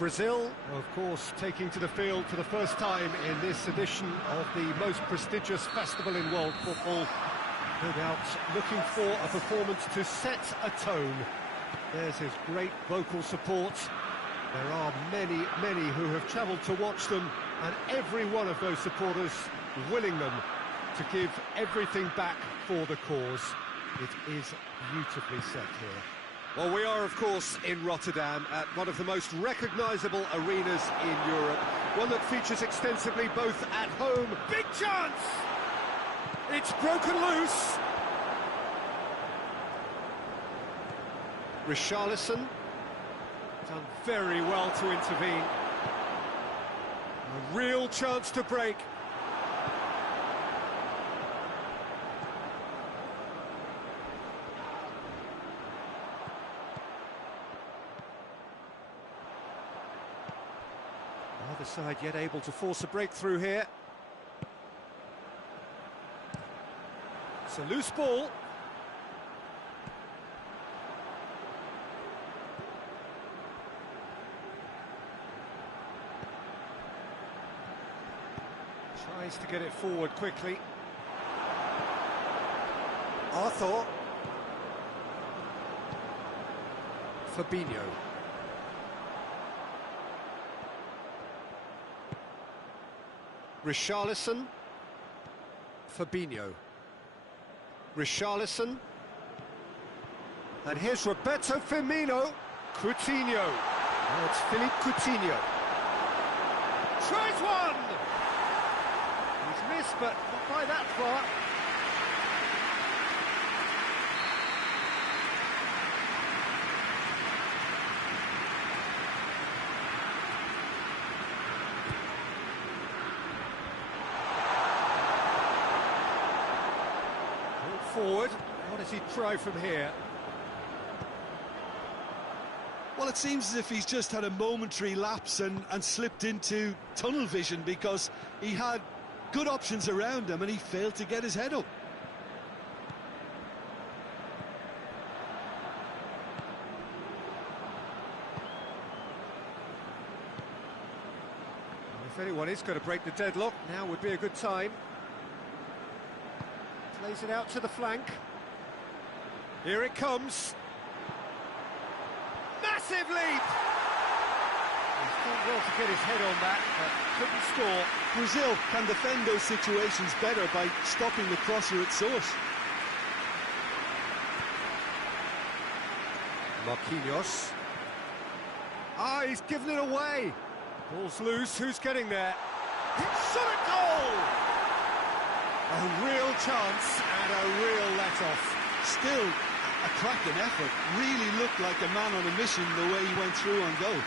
Brazil, of course, taking to the field for the first time in this edition of the most prestigious festival in world football. No doubt looking for a performance to set a tone. There's his great vocal support. There are many, many who have travelled to watch them, and every one of those supporters willing them to give everything back for the cause. It is beautifully set here. Well, we are, of course, in Rotterdam, at one of the most recognisable arenas in Europe, one that features extensively both at home. Big chance! It's broken loose! Richarlison done very well to intervene. A real chance to break. Either side yet able to force a breakthrough here. It's a loose ball. Tries to get it forward quickly. Arthur. Fabinho. Richarlison. Fabinho. Richarlison. And here's Roberto Firmino. Coutinho. Now it's Philippe Coutinho. Tries one! He's missed, but not by that far. Forward. What does he try from here? Well, it seems as if he's just had a momentary lapse and slipped into tunnel vision, because he had good options around him and he failed to get his head up. If anyone is going to break the deadlock, now would be a good time. Plays it out to the flank. Here it comes. Massive leap! He's done well to get his head on that, but couldn't score. Brazil can defend those situations better by stopping the crosser at source. Marquinhos. Ah, he's given it away. Ball's loose, who's getting there? It's shot at goal! A real chance and a real let-off. Still a cracking effort. Really looked like a man on a mission the way he went through on goal.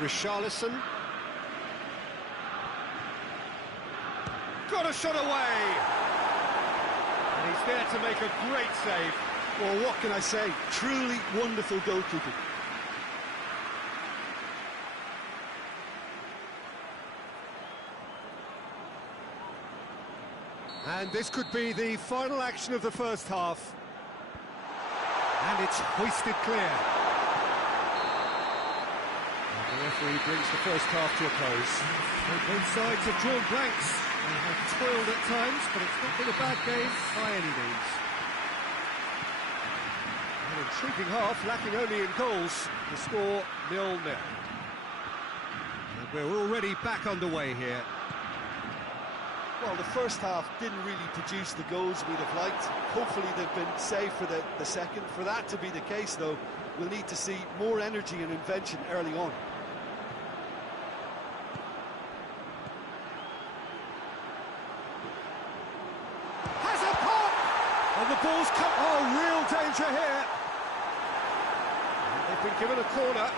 Richarlison. Got a shot away! And he's there to make a great save. Well, what can I say? Truly wonderful goalkeeping. And this could be the final action of the first half. And it's hoisted clear. And the referee brings the first half to a close. And both sides have drawn blanks. They have toiled at times, but it's not been a bad game by any means. An intriguing half, lacking only in goals. The score 0-0. And we're already back underway here. Well, the first half didn't really produce the goals we'd have liked. Hopefully they've been saved for the second. For that to be the case, though, we'll need to see more energy and invention early on. Has a pop! And the ball's come... Oh, real danger here. And they've been given a corner.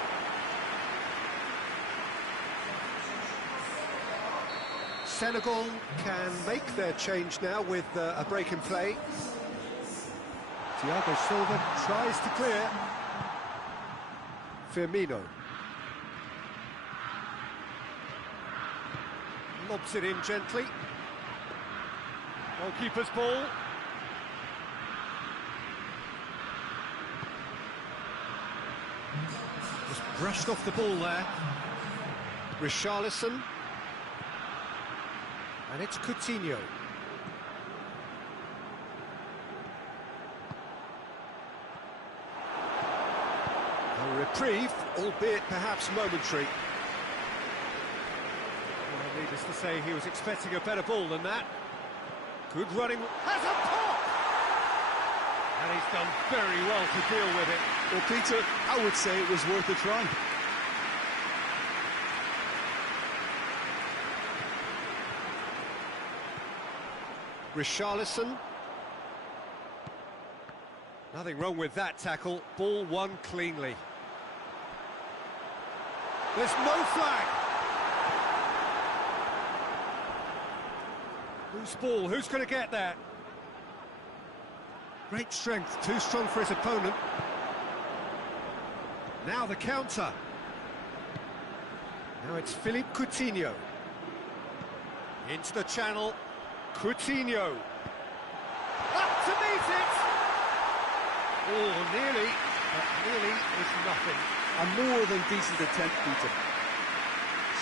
Senegal can make their change now with a break in play. Thiago Silva tries to clear. Firmino. Lobs it in gently. Goalkeeper's ball. Just brushed off the ball there. Richarlison. And it's Coutinho. A reprieve, albeit perhaps momentary. Well, needless to say, he was expecting a better ball than that. Good running, has a pop! And he's done very well to deal with it. Well, Peter, I would say it was worth a try. Richarlison. Nothing wrong with that tackle. Ball won cleanly. There's no flag. Loose ball, who's going to get that? Great strength, too strong for his opponent. Now the counter. Now it's Philippe Coutinho. Into the channel. Coutinho. Up to meet it! Oh, nearly, but nearly is nothing. A more than decent attempt, Peter.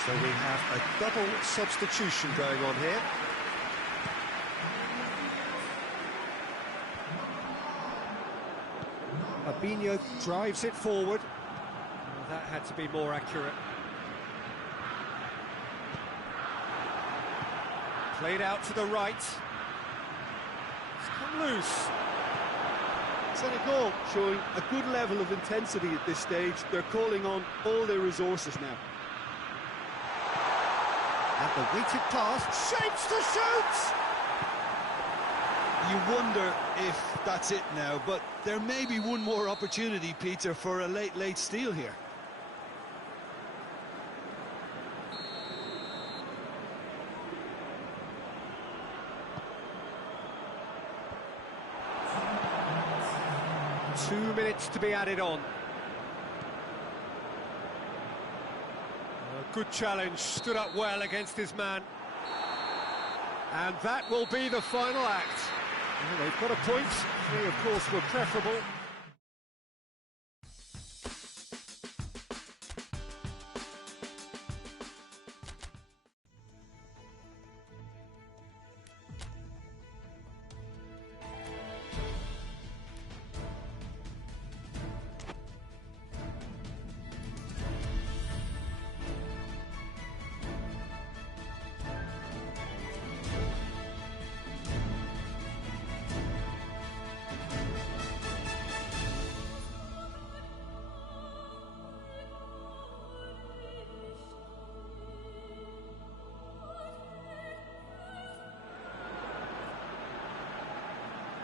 So we have a double substitution going on here. Fabinho drives it forward. Well, that had to be more accurate. Played out to the right. It's come loose. Senegal showing a good level of intensity at this stage. They're calling on all their resources now. And the weighted pass, shapes to shoot! You wonder if that's it now, but there may be one more opportunity, Peter, for a late steal here. Two minutes to be added on. A good challenge, stood up well against his man. And that will be the final act. Well, they've got a point. Three, of course, were preferable.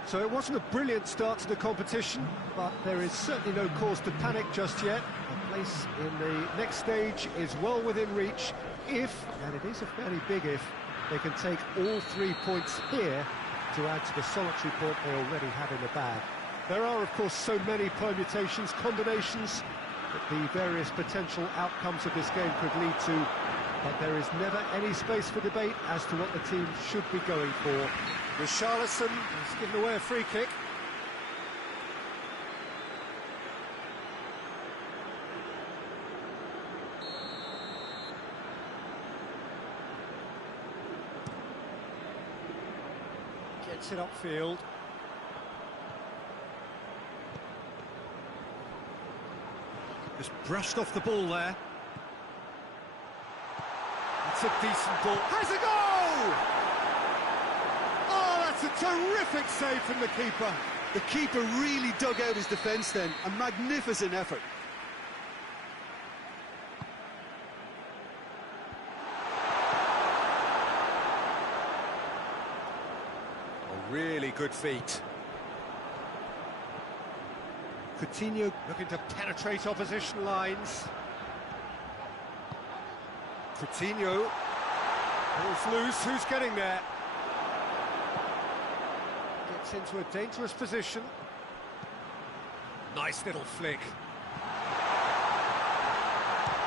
So it wasn't a brilliant start to the competition, but there is certainly no cause to panic just yet. A place in the next stage is well within reach if, and it is a fairly big if, they can take all 3 points here to add to the solitary point they already have in the bag. There are, of course, so many permutations, combinations, that the various potential outcomes of this game could lead to, but there is never any space for debate as to what the team should be going for. Richarlison has given away a free kick. Gets it upfield. Just brushed off the ball there. It's a decent ball. Has a goal! It's a terrific save from the keeper. The keeper really dug out his defence then. A magnificent effort. A really good feat. Coutinho looking to penetrate opposition lines. Coutinho. Ball's loose, who's getting there? Into a dangerous position. Nice little flick.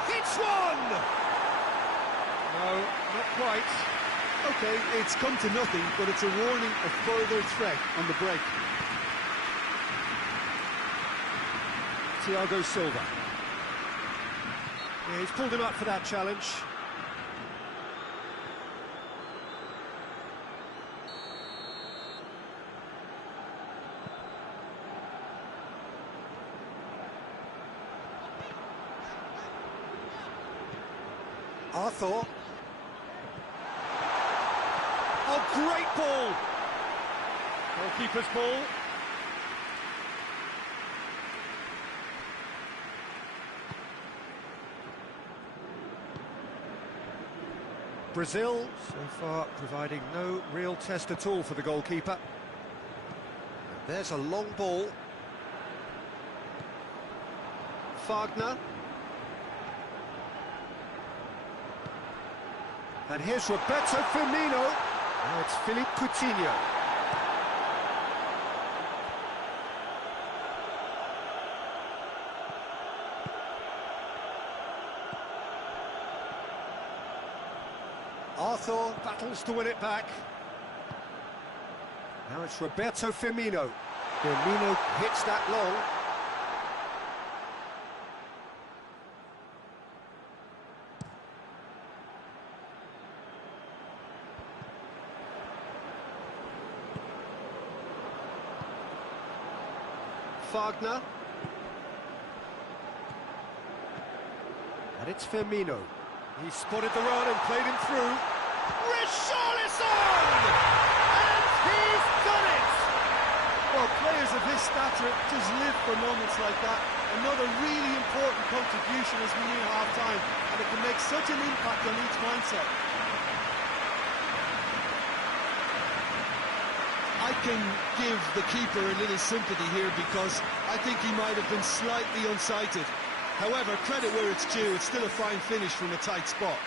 Hits one! No, not quite. Okay, it's come to nothing, but it's a warning of further threat on the break. Thiago Silva. Yeah, he's pulled him up for that challenge. Arthur. Oh, great ball! Goalkeeper's ball. Brazil, so far, providing no real test at all for the goalkeeper. And there's a long ball. Wagner. And here's Roberto Firmino. Now it's Philippe Coutinho. Arthur battles to win it back. Now it's Roberto Firmino. Firmino hits that long. Wagner. And it's Firmino. He spotted the run and played him through. Richarlison! And he's done it! Well, players of his stature just live for moments like that. Another really important contribution as we near half-time, and it can make such an impact on each mindset. I can give the keeper a little sympathy here because I think he might have been slightly unsighted. However, credit where it's due, it's still a fine finish from a tight spot.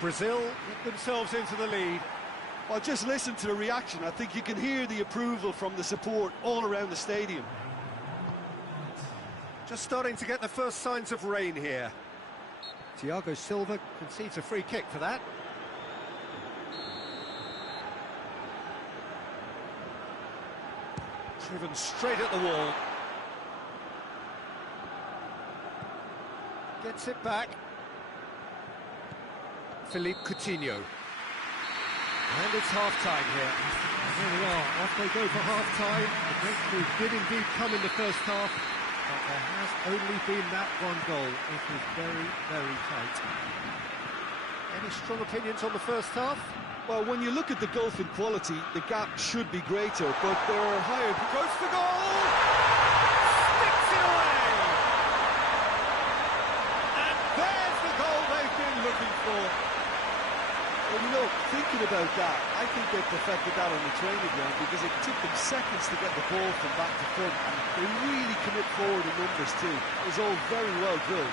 Brazil get themselves into the lead. Well, just listen to the reaction. I think you can hear the approval from the support all around the stadium. Just starting to get the first signs of rain here. Thiago Silva concedes a free kick for that. Driven straight at the wall. Gets it back. Philippe Coutinho. And it's half-time here. And there we are, off they go for half-time. The breakthrough did indeed come in the first half, but there has only been that one goal. It is very, very tight. Any strong opinions on the first half? Well, when you look at the gulf in quality, the gap should be greater, but there are higher... Goes for goal! Sticks it away! And there's the goal they've been looking for. Well, you know, thinking about that, I think they perfected that on the training ground because it took them seconds to get the ball from back to front, and they really commit forward in numbers too. It was all very well drilled.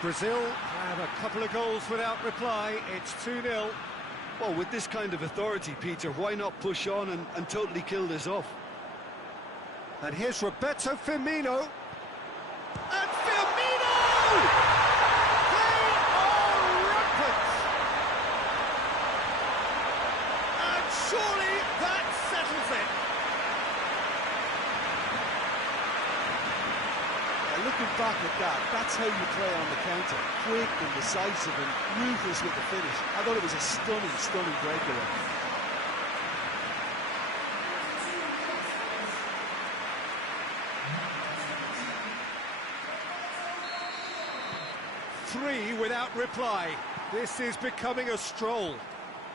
Brazil have a couple of goals without reply. It's 2-0. Well, with this kind of authority, Peter, why not push on and totally kill this off? And here's Roberto Firmino. And Firmino! They are rampant! And surely that settles it. Looking back at that, that's how you play on the counter. Quick and decisive and ruthless with the finish. I thought it was a stunning, stunning breakaway. Three without reply. This is becoming a stroll.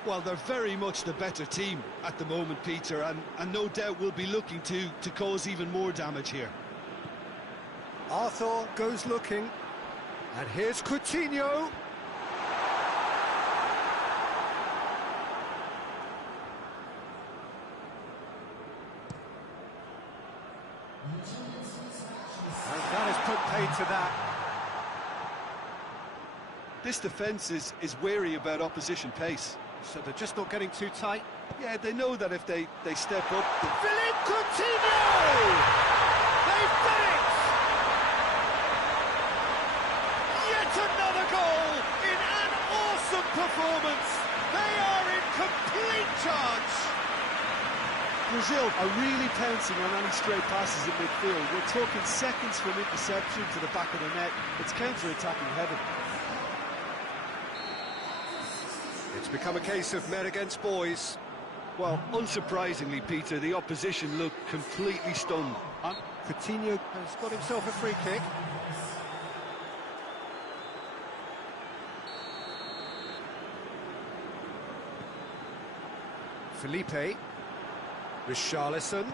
Well, they're very much the better team at the moment, Peter, and no doubt will be looking to cause even more damage here. Arthur goes looking, and here's Coutinho. And that is put paid to that. This defence is wary about opposition pace. So they're just not getting too tight. Yeah, they know that if they step up... Philippe Coutinho! They've done it! pouncing on any stray passes in midfield. We're talking seconds from interception to the back of the net. It's counter-attacking heaven. It's become a case of men against boys. Well, unsurprisingly, Peter, the opposition looked completely stunned. Coutinho has got himself a free kick. Felipe. Richarlison.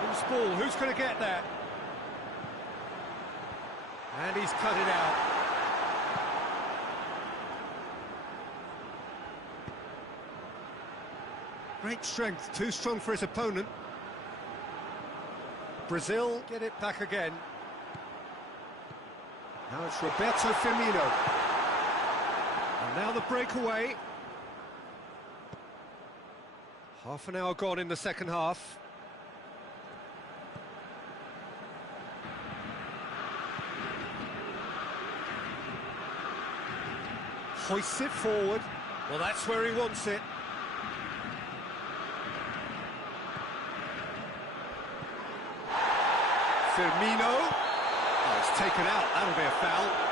Who's ball? Who's going to get there? And he's cut it out. Great strength, too strong for his opponent. Brazil get it back again. Now it's Roberto Firmino. And now the breakaway. Half an hour gone in the second half. Hoists it forward. Well, that's where he wants it. Firmino. Oh, it's taken out. That'll be a foul.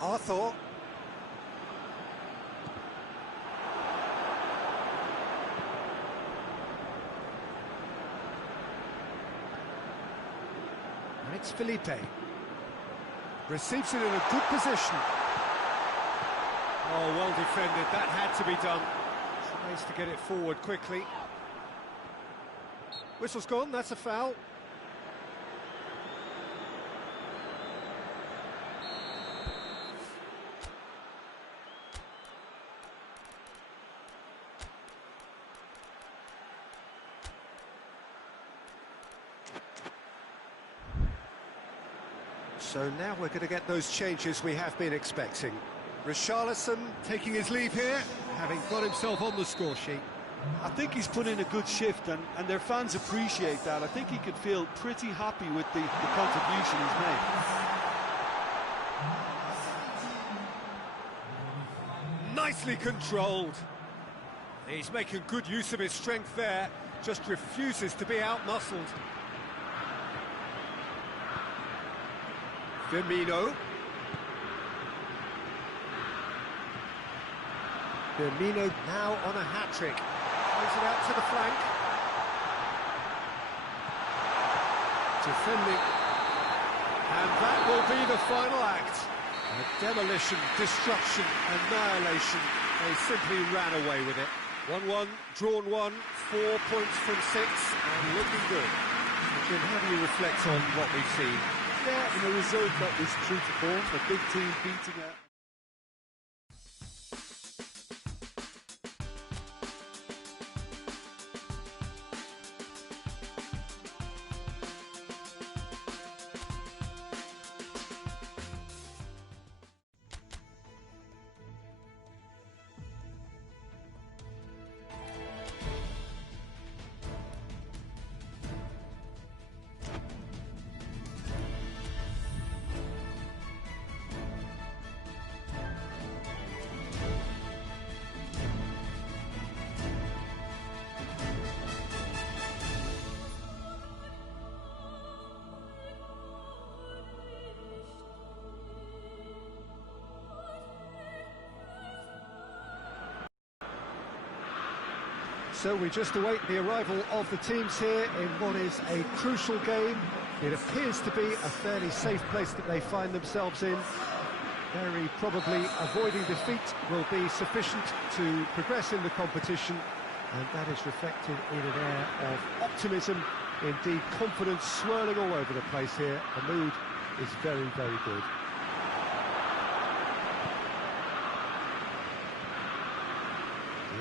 Arthur. And it's Felipe. Receives it in a good position. Oh, well defended. That had to be done. Tries to get it forward quickly. Whistle's gone, that's a foul. So now we're going to get those changes we have been expecting. Richarlison taking his leave here, having got himself on the score sheet. I think he's put in a good shift, and their fans appreciate that. I think he could feel pretty happy with the contribution he's made. Nicely controlled. He's making good use of his strength there, just refuses to be out-muscled. Firmino. Firmino now on a hat-trick. Plays it out to the flank. Defending. And that will be the final act. A demolition, destruction, annihilation. They simply ran away with it. 1-1, drawn 1, 4 points from 6, and looking good. Jim, how do you reflect on what we've seen? Yeah, in a result that was true to form, a big team beating a... So we just await the arrival of the teams here in what is a crucial game. It appears to be a fairly safe place that they find themselves in. Very probably avoiding defeat will be sufficient to progress in the competition, and that is reflected in an air of optimism, indeed confidence swirling all over the place here. The mood is very, very good.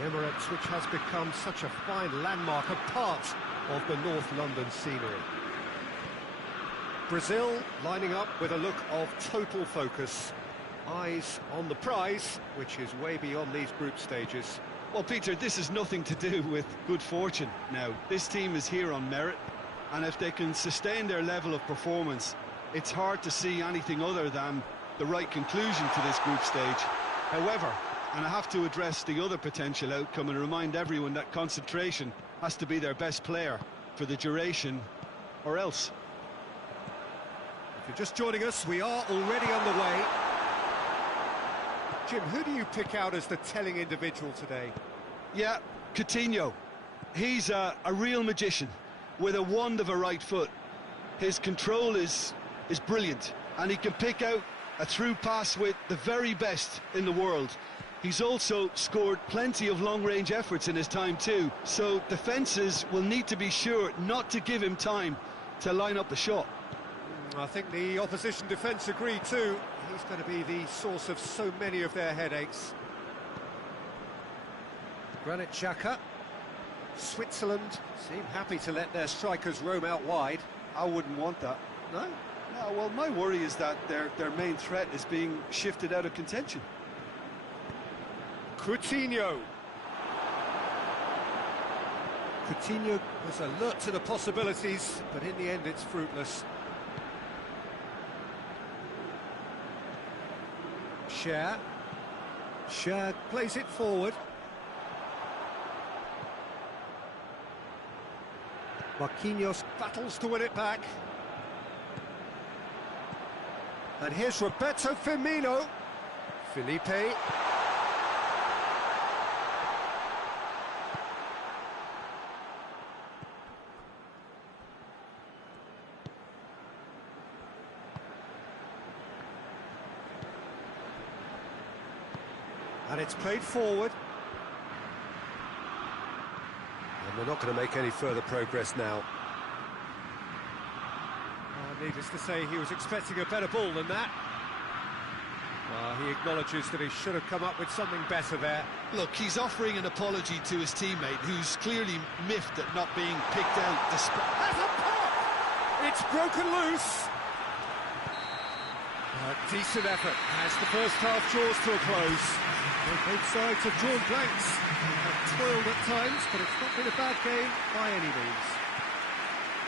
The Emirates, which has become such a fine landmark, a part of the North London scenery. Brazil lining up with a look of total focus. Eyes on the prize, which is way beyond these group stages. Well, Peter, this is nothing to do with good fortune now. This team is here on merit, and if they can sustain their level of performance, it's hard to see anything other than the right conclusion to this group stage. However, and I have to address the other potential outcome and remind everyone that concentration has to be their best player for the duration, or else. If you're just joining us, we are already underway. Jim, who do you pick out as the telling individual today? Yeah, Coutinho. He's a real magician with a wand of a right foot. His control is brilliant, and he can pick out a through pass with the very best in the world. He's also scored plenty of long-range efforts in his time too, so defences will need to be sure not to give him time to line up the shot. I think the opposition defence agree too. He's going to be the source of so many of their headaches. Granit Xhaka. Switzerland seem happy to let their strikers roam out wide. I wouldn't want that. No? No, well, my worry is that their main threat is being shifted out of contention. Coutinho. Coutinho was alert to the possibilities, but in the end it's fruitless. Cher plays it forward. Marquinhos battles to win it back. And here's Roberto Firmino. Felipe. And it's played forward. And they're not going to make any further progress now. Needless to say, he was expecting a better ball than that. He acknowledges that he should have come up with something better there. Look, he's offering an apology to his teammate, who's clearly miffed at not being picked out. Has a pop! It's broken loose. A decent effort as the first half draws to a close. Both sides have drawn blanks. They have toiled at times, but it's not been a bad game by any means.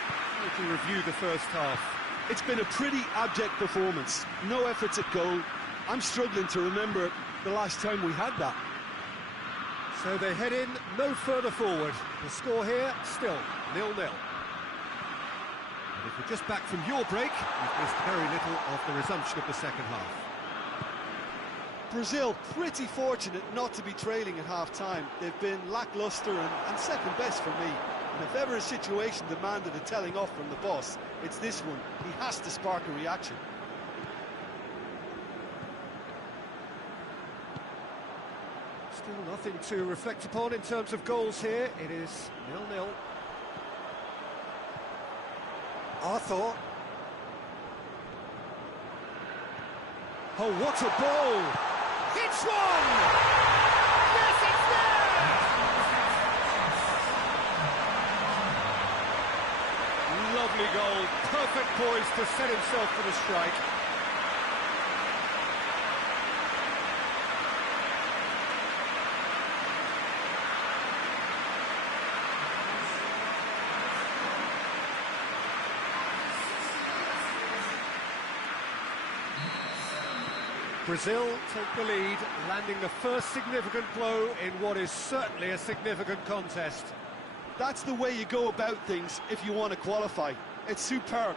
How would you review the first half? It's been a pretty abject performance. No efforts at goal. I'm struggling to remember the last time we had that. So they head in no further forward. The score here, still 0-0. And if you're just back from your break, you've missed very little of the resumption of the second half. Brazil pretty fortunate not to be trailing at half-time. They've been lacklustre and second best for me. And if ever a situation demanded a telling off from the boss, it's this one. He has to spark a reaction. Still nothing to reflect upon in terms of goals here. It is 0-0. Arthur. Oh, what a ball! It's one! Yes, it's there! Lovely goal, perfect poise to set himself for the strike. Brazil take the lead, landing the first significant blow in what is certainly a significant contest. That's the way you go about things if you want to qualify. It's superb.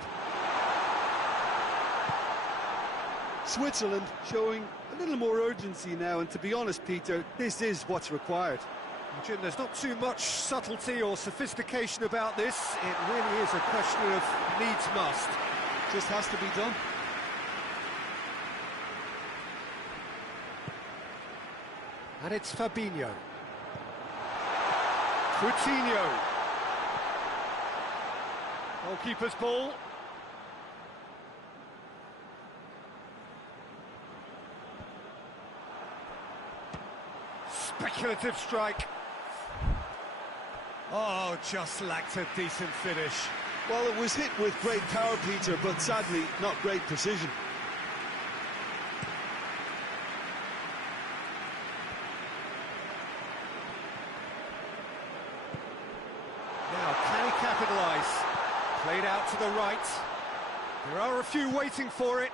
Switzerland showing a little more urgency now, and to be honest, Peter, this is what's required. Jim, there's not too much subtlety or sophistication about this. It really is a question of needs must. Just has to be done. And it's Fabinho. Coutinho. Goalkeeper's ball. speculative strike. Oh, just lacked a decent finish. Well, it was hit with great power, Peter, but sadly not great precision. Now, can he capitalise? Played out to the right. There are a few waiting for it.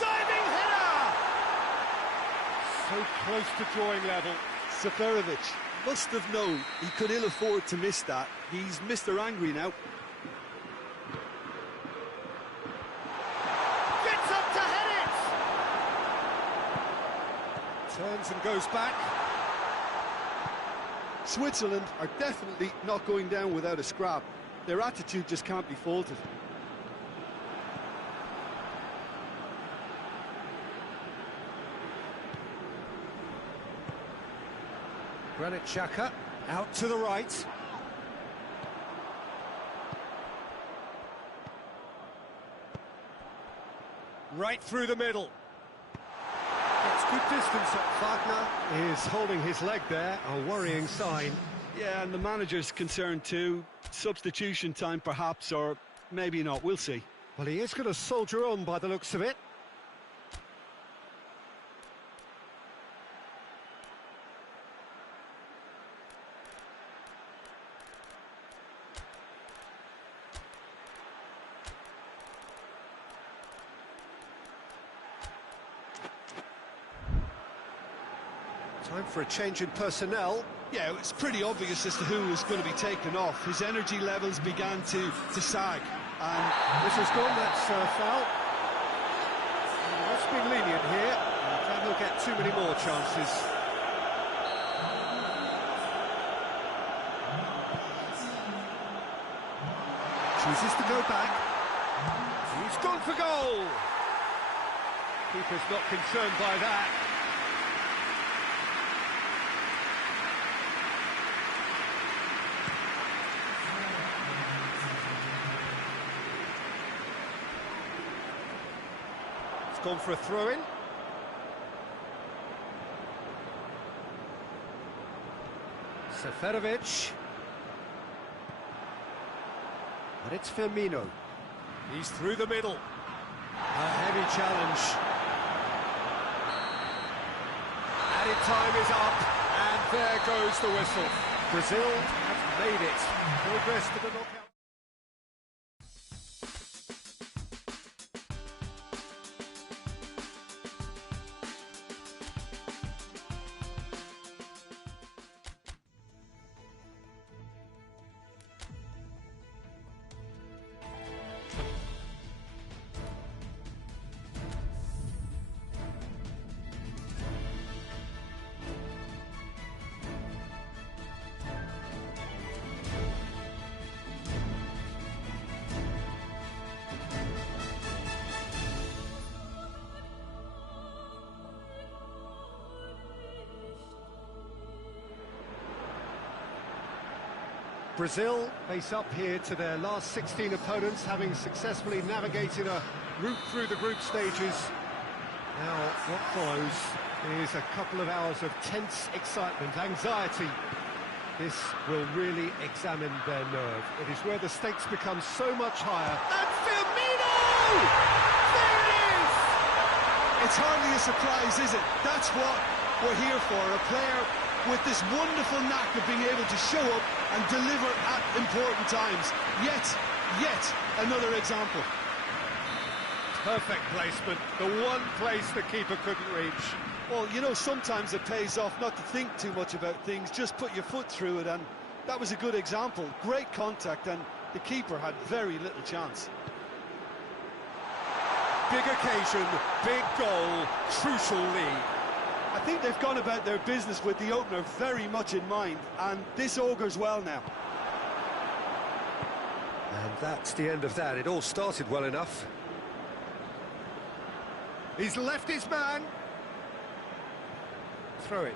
Diving header! So close to drawing level. Seferovic must have known he could ill afford to miss that. He's Mr. Angry now. Gets up to head it! Turns and goes back. Switzerland are definitely not going down without a scrap. Their attitude just can't be faulted. Granit Xhaka out to the right. Right through the middle. It's good distance. Wagner is holding his leg there, a worrying sign. Yeah, and the manager's concerned too. Substitution time perhaps, or maybe not, we'll see. Well, he is going to soldier on by the looks of it. Time for a change in personnel. Yeah, it's pretty obvious as to who was going to be taken off. His energy levels began to sag. And this has gone, that's foul. Let's be lenient here. Then he'll get too many more chances. Chooses to go back. He's gone for goal. Keeper's not concerned by that. Gone for a throw-in. Seferovic. And it's Firmino. He's through the middle. A heavy challenge. Added time is up, and there goes the whistle. Brazil have made it. Progress to the knockout. Brazil face up here to their last 16 opponents, having successfully navigated a route through the group stages. Now, what follows is a couple of hours of tense excitement, anxiety. This will really examine their nerve. It is where the stakes become so much higher. And Firmino! There it is! It's hardly a surprise, is it? That's what we're here for, a player with this wonderful knack of being able to show up and deliver at important times. Yet another example. Perfect placement, the one place the keeper couldn't reach. Well, you know, sometimes it pays off not to think too much about things, just put your foot through it, and that was a good example. Great contact, and the keeper had very little chance. Big occasion, big goal, crucial lead. I think they've gone about their business with the opener very much in mind, and this augurs well now. And that's the end of that. It all started well enough. He's left his man. Throw it.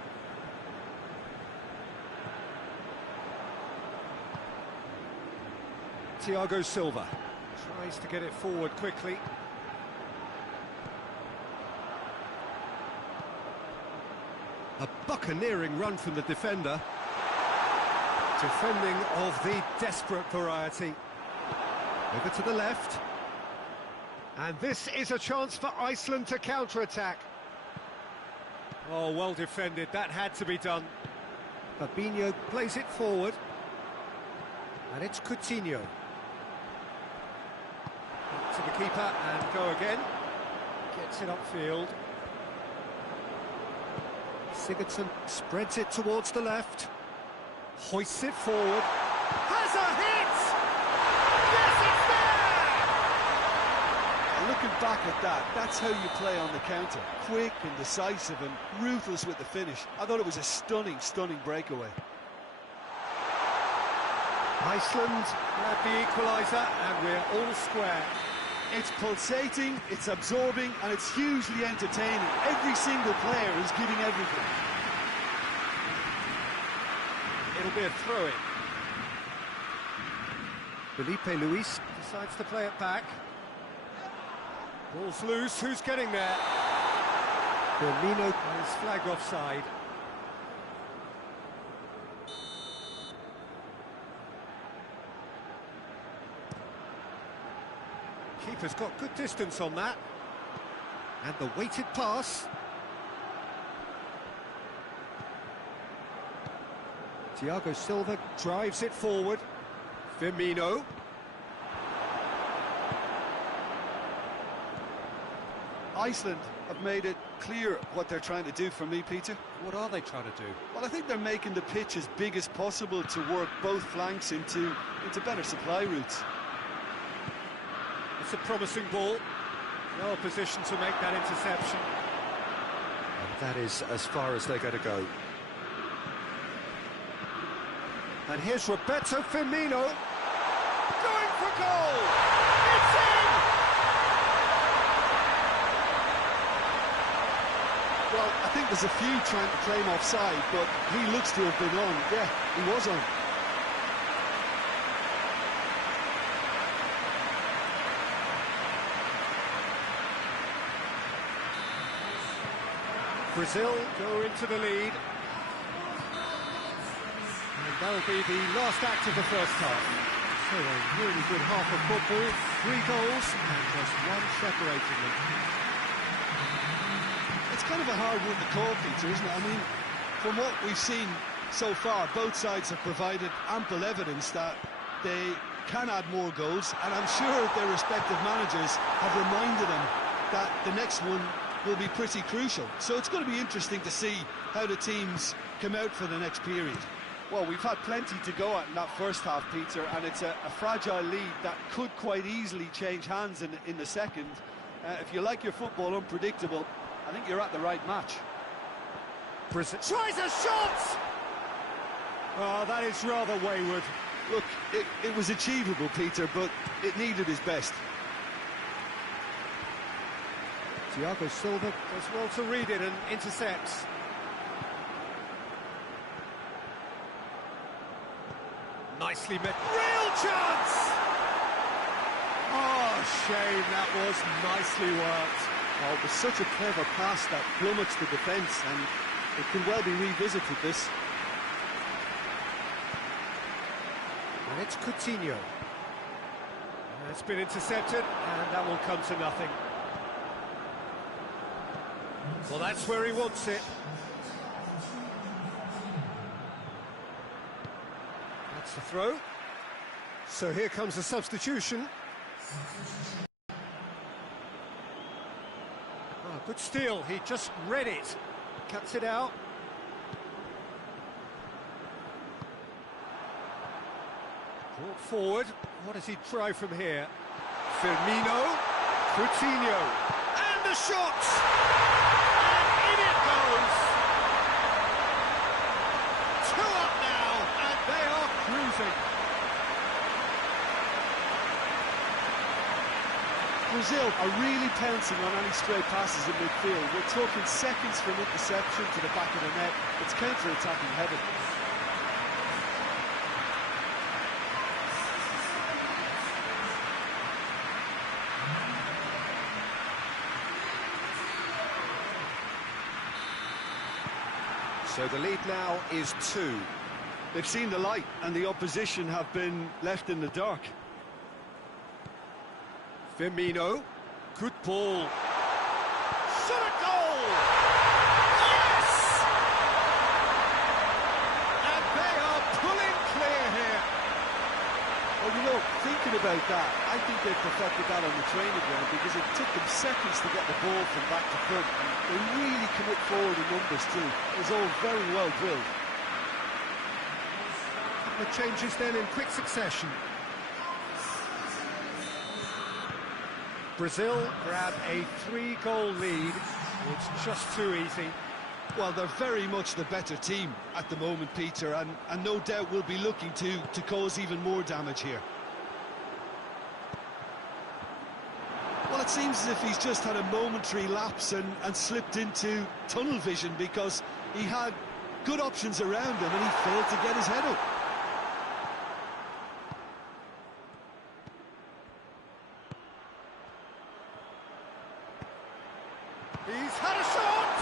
Thiago Silva tries to get it forward quickly. A buccaneering run from the defender. Defending of the desperate variety. Over to the left. And this is a chance for Iceland to counter-attack. Oh, well defended, that had to be done. Fabinho plays it forward. And it's Coutinho. Back to the keeper and go again. Gets it upfield. Sigurdsson spreads it towards the left. Hoists it forward. Has a hit! Yes, it's there! And looking back at that, that's how you play on the counter. Quick and decisive and ruthless with the finish. I thought it was a stunning, stunning breakaway. Iceland had the equaliser and we're all square. It's pulsating, it's absorbing, and it's hugely entertaining. Every single player is giving everything. It'll be a throw-in. Felipe Luis decides to play it back. Ball's loose, who's getting there? Firmino is flagged offside. Keeper's got good distance on that. And the weighted pass. Thiago Silva drives it forward. Firmino. Iceland have made it clear what they're trying to do for me, Peter. What are they trying to do? Well, I think they're making the pitch as big as possible to work both flanks into better supply routes. It's a promising ball. Well positioned to make that interception. And that is as far as they're going to go. And here's Roberto Firmino. Going for goal! It's in! Well, I think there's a few trying to claim offside, but he looks to have been on. Yeah, he was on. Brazil go into the lead. And that'll be the last act of the first half. So a really good half of football, 3 goals and just one separating them. It's kind of a hard one to call, Peter, isn't it? I mean, from what we've seen so far, both sides have provided ample evidence that they can add more goals, and I'm sure their respective managers have reminded them that the next one will be pretty crucial. So it's going to be interesting to see how the teams come out for the next period. Well, we've had plenty to go at in that first half, Peter, and it's a fragile lead that could quite easily change hands in the second. If you like your football unpredictable, I think you're at the right match. Brazil tries a shot! Oh, that is rather wayward. Look, it was achievable, Peter, but it needed his best. Thiago Silva does well to read it and intercepts. Nicely met. Real chance! Oh, shame, that was nicely worked. Oh, it was such a clever pass that plummets the defence, and it can well be revisited, this. And it's Coutinho. It's been intercepted, and that will come to nothing. Well, that's where he wants it. That's the throw. So here comes the substitution. Oh, good steal. He just read it. Cuts it out. Brought forward. What does he try from here? Firmino. Coutinho. And the shot! Brazil are really pouncing on any stray passes in midfield. We're talking seconds from interception to the back of the net. It's counter-attacking heaven. So the lead now is 2. They've seen the light, and the opposition have been left in the dark. Firmino, good ball. Shot a goal! Yes! And they are pulling clear here. Well, you know, thinking about that, I think they perfected that on the training ground because it took them seconds to get the ball from back to front. And they really commit forward in numbers too. It was all very well drilled. The changes then in quick succession. Brazil grab a 3-goal lead. It's just too easy. Well, they're very much the better team at the moment, Peter, and no doubt will be looking to cause even more damage here. Well, it seems as if he's just had a momentary lapse and slipped into tunnel vision because he had good options around him and he failed to get his head up. He's had a shot!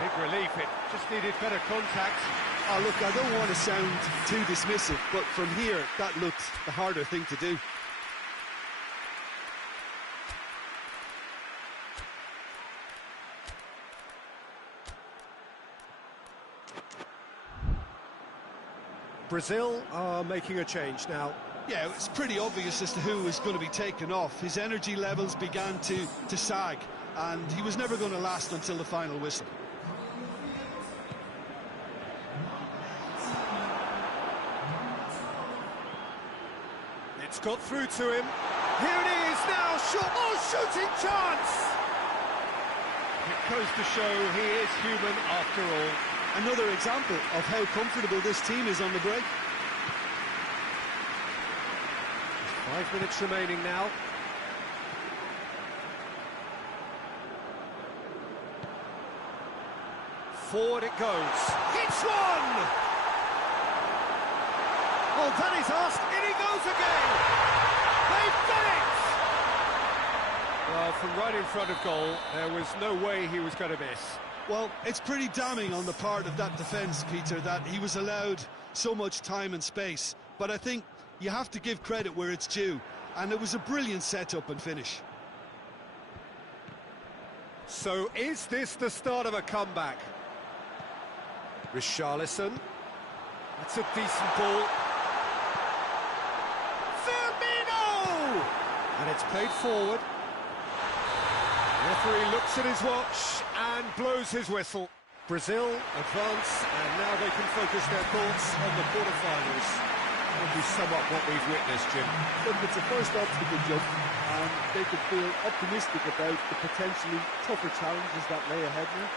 Big relief, it just needed better contact. Oh, look, I don't want to sound too dismissive, but from here, that looked the harder thing to do. Brazil are making a change now. Yeah, it's pretty obvious as to who was going to be taken off. His energy levels began to sag, and he was never going to last until the final whistle. It's got through to him. Here it is now, shooting chance! It goes to show he is human after all. Another example of how comfortable this team is on the break. 5 minutes remaining now. Forward it goes. Hits one! Oh, that is asked. In he goes again! They've done it! Well, from right in front of goal, there was no way he was going to miss. Well, it's pretty damning on the part of that defence, Peter, that he was allowed so much time and space. But I think you have to give credit where it's due, and it was a brilliant setup and finish. So is this the start of a comeback? Richarlison. That's a decent ball. Firmino! And it's played forward. Referee looks at his watch and blows his whistle. Brazil advance, and now they can focus their thoughts on the quarterfinals. That will be somewhat what we've witnessed, Jim. Look, it's a first obstacle jump, and they could feel optimistic about the potentially tougher challenges that lay ahead now.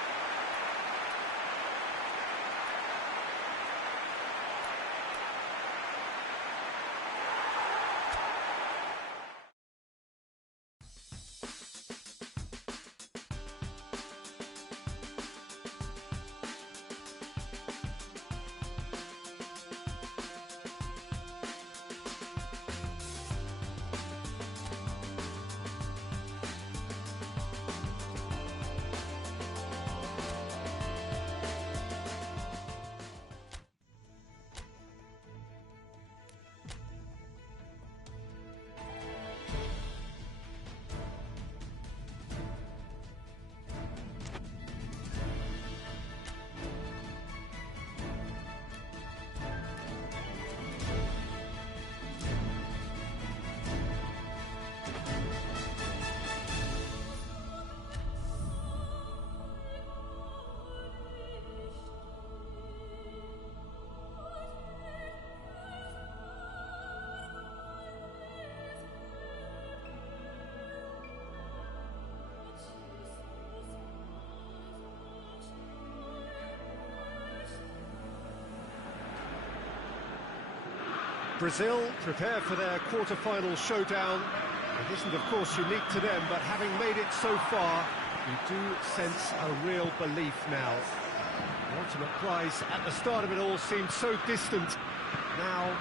Brazil prepare for their quarter-final showdown. It isn't, of course, unique to them, but having made it so far, you do sense a real belief now. The ultimate prize at the start of it all seemed so distant. Now,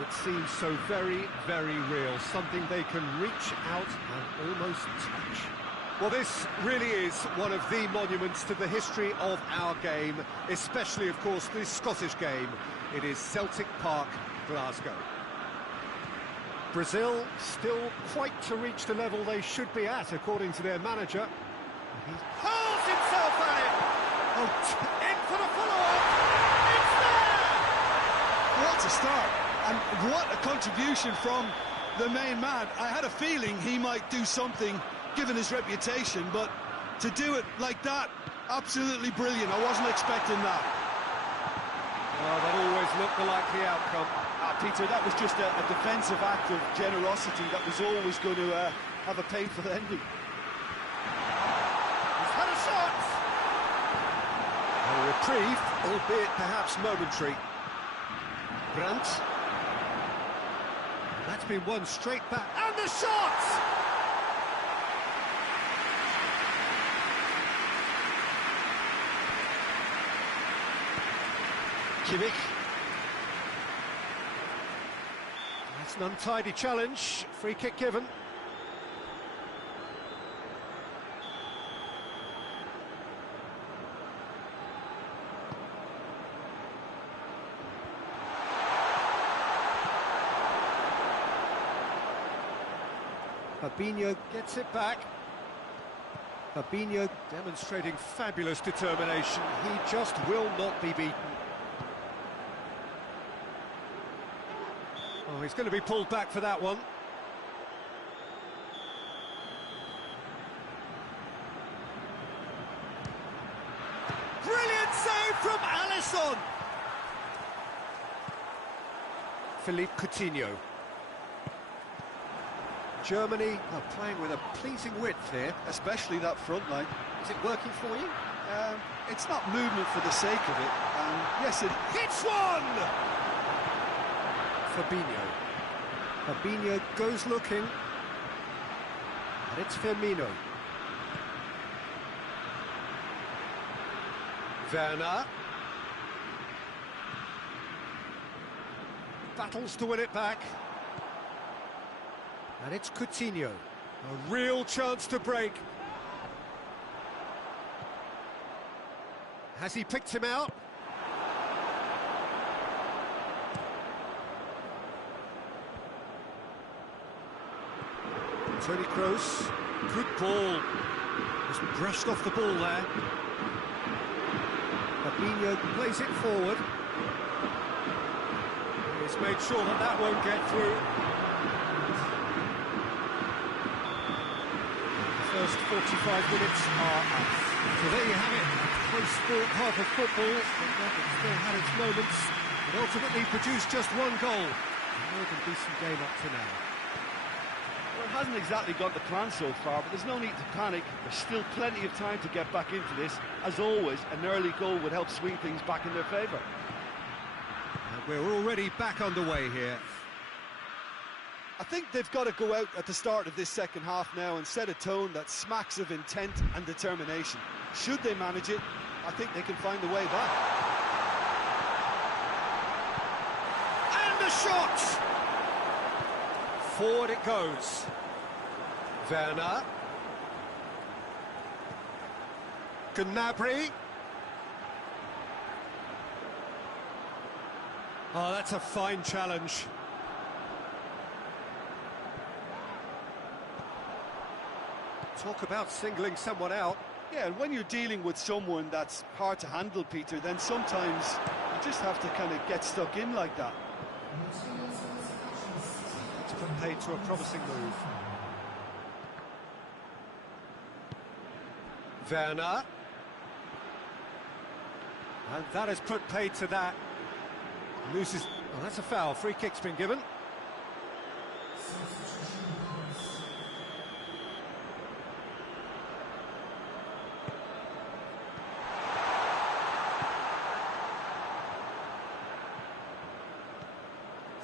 it seems so very, very real. Something they can reach out and almost touch. Well, this really is one of the monuments to the history of our game, especially, of course, the Scottish game. It is Celtic Park, Glasgow. Brazil still quite to reach the level they should be at, according to their manager. He hurls himself at it! Oh, in for the follow-up! It's there! What a start, and what a contribution from the main man. I had a feeling he might do something, given his reputation, but to do it like that, absolutely brilliant. I wasn't expecting that. Well, that always looked the likely outcome. Peter, that was just a defensive act of generosity that was always going to have a painful ending. He's had a shot! A reprieve, albeit perhaps momentary. Brandt. That's been won straight back, and the shot! Kimmich. That's an untidy challenge. Free kick given. Fabinho gets it back. Fabinho demonstrating fabulous determination. He just will not be beaten. Oh, he's going to be pulled back for that one. Brilliant save from Alisson! Philippe Coutinho. Germany are playing with a pleasing width here. Especially that front line. Is it working for you? It's not movement for the sake of it, and yes, it hits one! Fabinho. Fabinho goes looking. And it's Firmino. Werner. Battles to win it back. And it's Coutinho. A real chance to break. Has he picked him out? Tony Kroos, good ball. Just brushed off the ball there. Fabinho plays it forward. He's made sure that that won't get through. The first 45 minutes are up. So there you have it. Close-fought half of football. It still had its moments, but ultimately produced just one goal. A more than decent game up to now. Well, it hasn't exactly got the plan so far, but there's no need to panic. There's still plenty of time to get back into this. As always, an early goal would help swing things back in their favour. And we're already back underway here. I think they've got to go out at the start of this second half now and set a tone that smacks of intent and determination. Should they manage it, I think they can find a way back. And the shot! Forward it goes. Werner. Gnabry. Oh, that's a fine challenge. Talk about singling someone out. Yeah, and when you're dealing with someone that's hard to handle, Peter, then sometimes you just have to kind of get stuck in like that. It's put paid to a promising move. Werner. And that has put paid to that. Loses. Oh, that's a foul. Free kick's been given.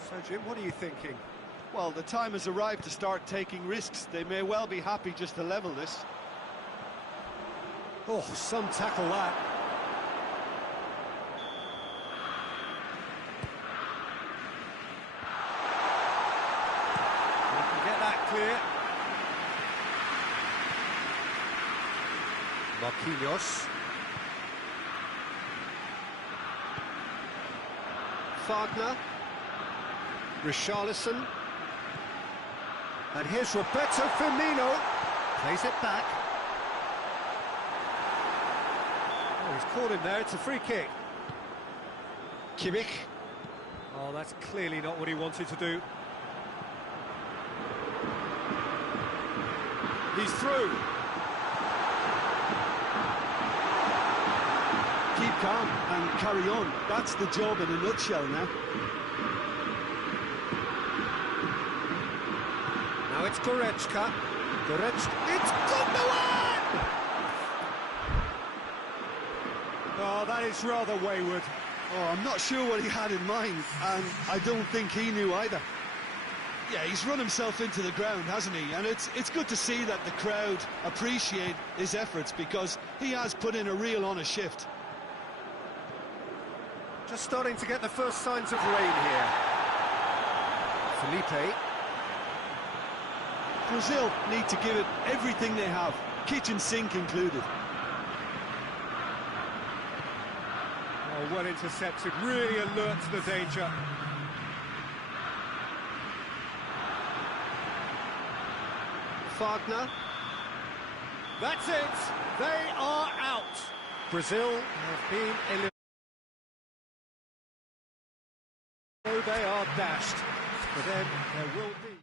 So, Jim, what are you thinking? Well, the time has arrived to start taking risks. They may well be happy just to level this. Oh, some tackle that. They can get that clear. Marquinhos. Wagner. Richarlison. And here's Roberto Firmino. Plays it back. Oh, he's caught him there, it's a free kick. Kimmich. Oh, that's clearly not what he wanted to do. He's through. Keep calm and carry on. That's the job in a nutshell now. Now it's Goretzka. It's Gundogan! Oh, that is rather wayward. Oh, I'm not sure what he had in mind, and I don't think he knew either. Yeah, he's run himself into the ground, hasn't he? And it's good to see that the crowd appreciate his efforts, because he has put in a real honest shift. Just starting to get the first signs of rain here. Felipe. Brazil need to give it everything they have, kitchen sink included. Oh, well intercepted, really alert to the danger. Wagner. That's it! They are out! Brazil have been eliminated. So they are dashed. For them, there will be...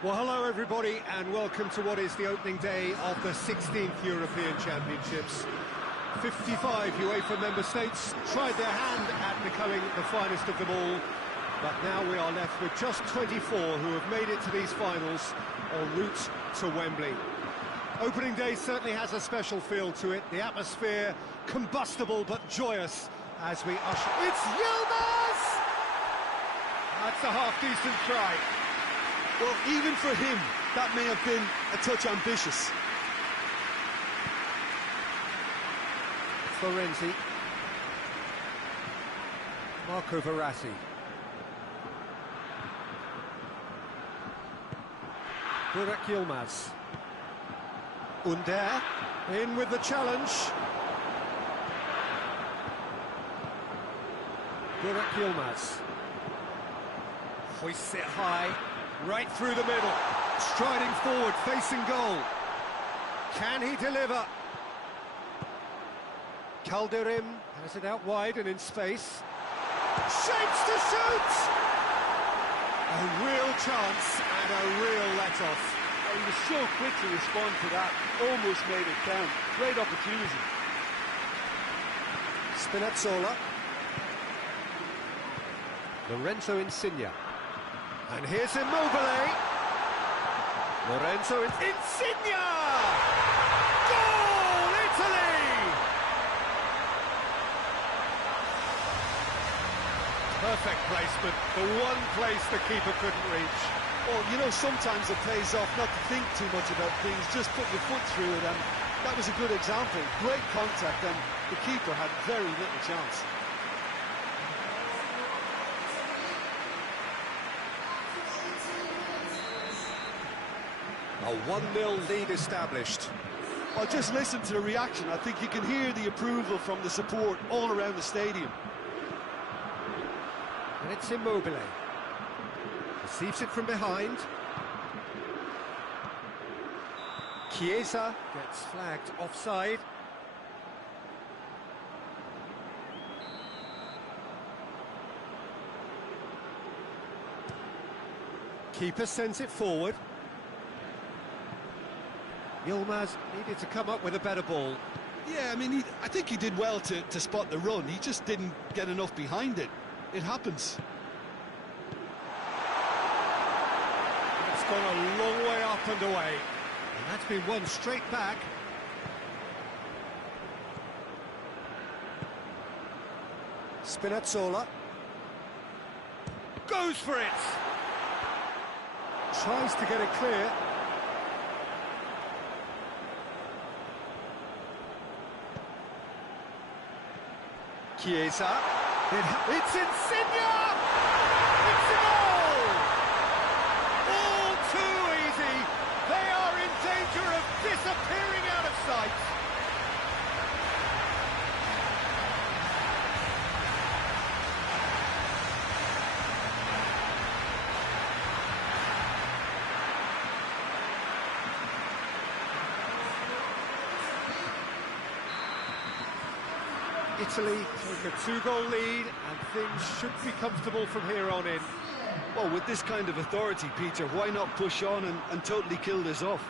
Well, hello everybody, and welcome to what is the opening day of the 16th European Championships. 55 UEFA member states tried their hand at becoming the finest of them all, but now we are left with just 24 who have made it to these finals en route to Wembley. Opening day certainly has a special feel to it, the atmosphere combustible but joyous as we usher... It's Yilmaz! That's a half-decent try. Well, even for him, that may have been a touch ambitious. Florenzi. Marco Verratti. Burak Yilmaz. Under. In with the challenge. Burak Yilmaz. Hoists it high. Right through the middle, striding forward, facing goal. Can he deliver? Calderim has it out wide and in space. Shapes to shoot! A real chance and a real let-off. He was so quick to respond to that, almost made it count. Great opportunity. Spinazzola. Lorenzo Insigne. And here's Immobile. Lorenzo Insigne! Goal, Italy! Perfect placement, the one place the keeper couldn't reach. Well, you know, sometimes it pays off not to think too much about things, just put your foot through it, and that was a good example. Great contact, and the keeper had very little chance. A 1-0 lead established. Well, just listen to the reaction. I think you can hear the approval from the support all around the stadium. And it's Immobile. Receives it from behind. Chiesa gets flagged offside. Keeper sends it forward. Yilmaz needed to come up with a better ball. Yeah, I mean, I think he did well to spot the run. He just didn't get enough behind it. It happens. It's gone a long way up and away. And that's been won straight back. Spinazzola. Goes for it! Tries to get it clear. Chiesa. It's Insigne! It's a goal! All too easy. They are in danger of disappearing out of sight. Italy take a 2-goal lead and things should be comfortable from here on in. Well, with this kind of authority, Peter, why not push on and totally kill this off?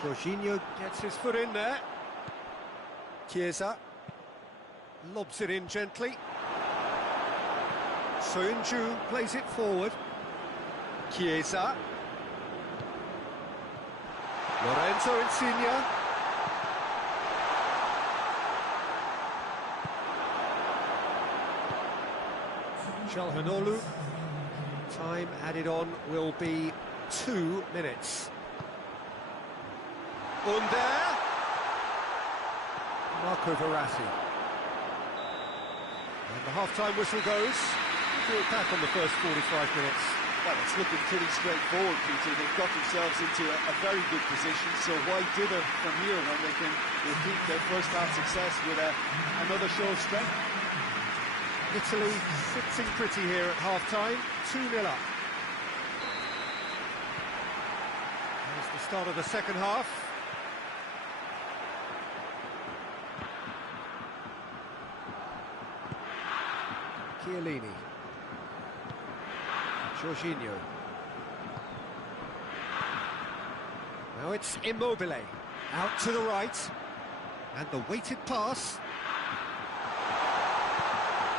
Jorginho gets his foot in there. Chiesa lobs it in gently. Soyuncu plays it forward. Chiesa. Lorenzo Insigne. Çalhanoğlu. Time added on will be 2 minutes. Under. Marco Verratti. And the half-time whistle goes. Good attack on the first 45 minutes. Well, it's looking pretty straightforward, Peter. They've got themselves into a very good position, so why dither from here when they can repeat their first-half success with another show of strength? Italy sitting pretty here at half-time, 2-0 up. There's the start of the second half. Chiellini. Jorginho. Now it's Immobile, out to the right, and the weighted pass.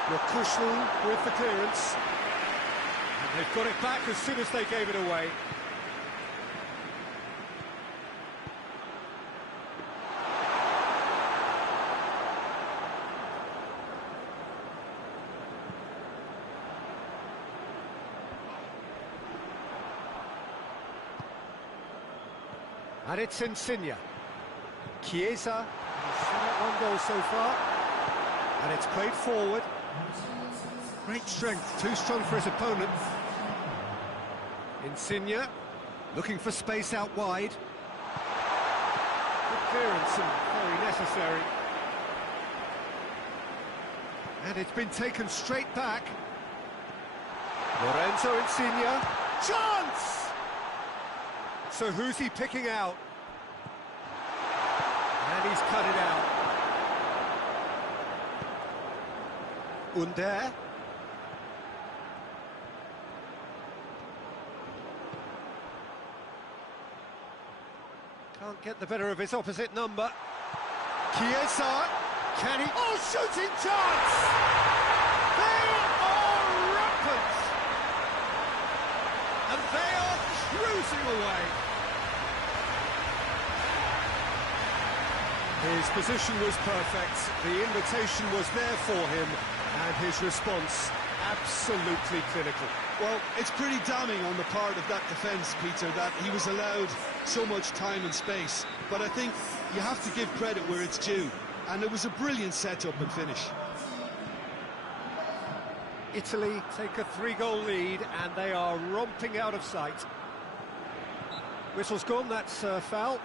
Yokushlu with the clearance. And they've got it back as soon as they gave it away. And it's Insigne. Chiesa, he's seen that one goal so far. And it's played forward. Great strength, too strong for his opponent. Insigne, looking for space out wide. Good clearance and very necessary. And it's been taken straight back. Lorenzo Insigne. Chance! So who's he picking out? And he's cut it out. Under. Can't get the better of his opposite number. Chiesa, can he? Oh, shooting chance! They are rampant! And they are cruising away. His position was perfect, the invitation was there for him, and his response absolutely clinical. Well, it's pretty damning on the part of that defence, Peter, that he was allowed so much time and space. But I think you have to give credit where it's due, and it was a brilliant setup and finish. Italy take a 3-goal lead, and they are romping out of sight. Whistle's gone, that's foul.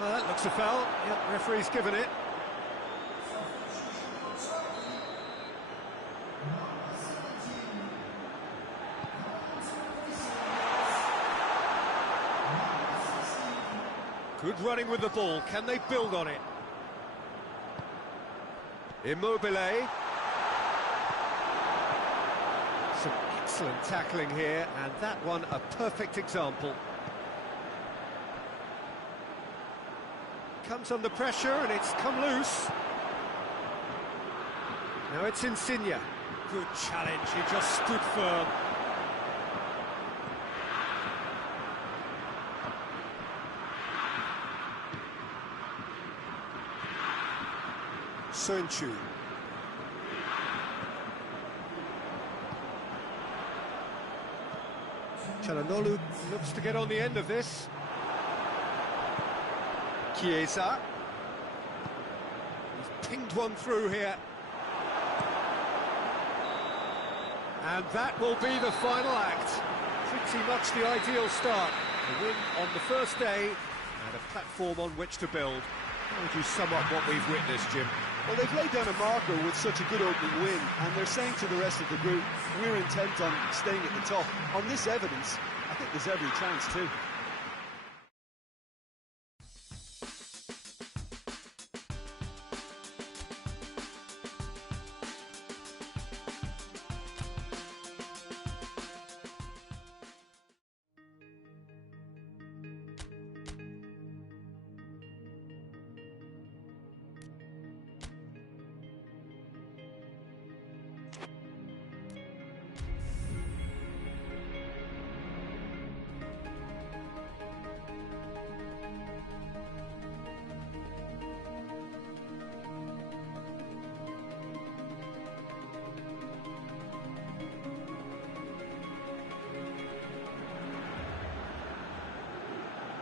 That looks a foul. Yep, referee's given it. Good running with the ball. Can they build on it? Immobile. Some excellent tackling here, and that one a perfect example. Comes under pressure and it's come loose. Now it's Insigne. Good challenge, he just stood firm. Sönchu. Çalhanoğlu looks to get on the end of this. Chiesa. He's pinged one through here. And that will be the final act. Pretty much the ideal start. A win on the first day and a platform on which to build. How would you sum up what we've witnessed, Jim? Well, they've laid down a marker with such a good opening win, and they're saying to the rest of the group, we're intent on staying at the top. On this evidence, I think there's every chance too.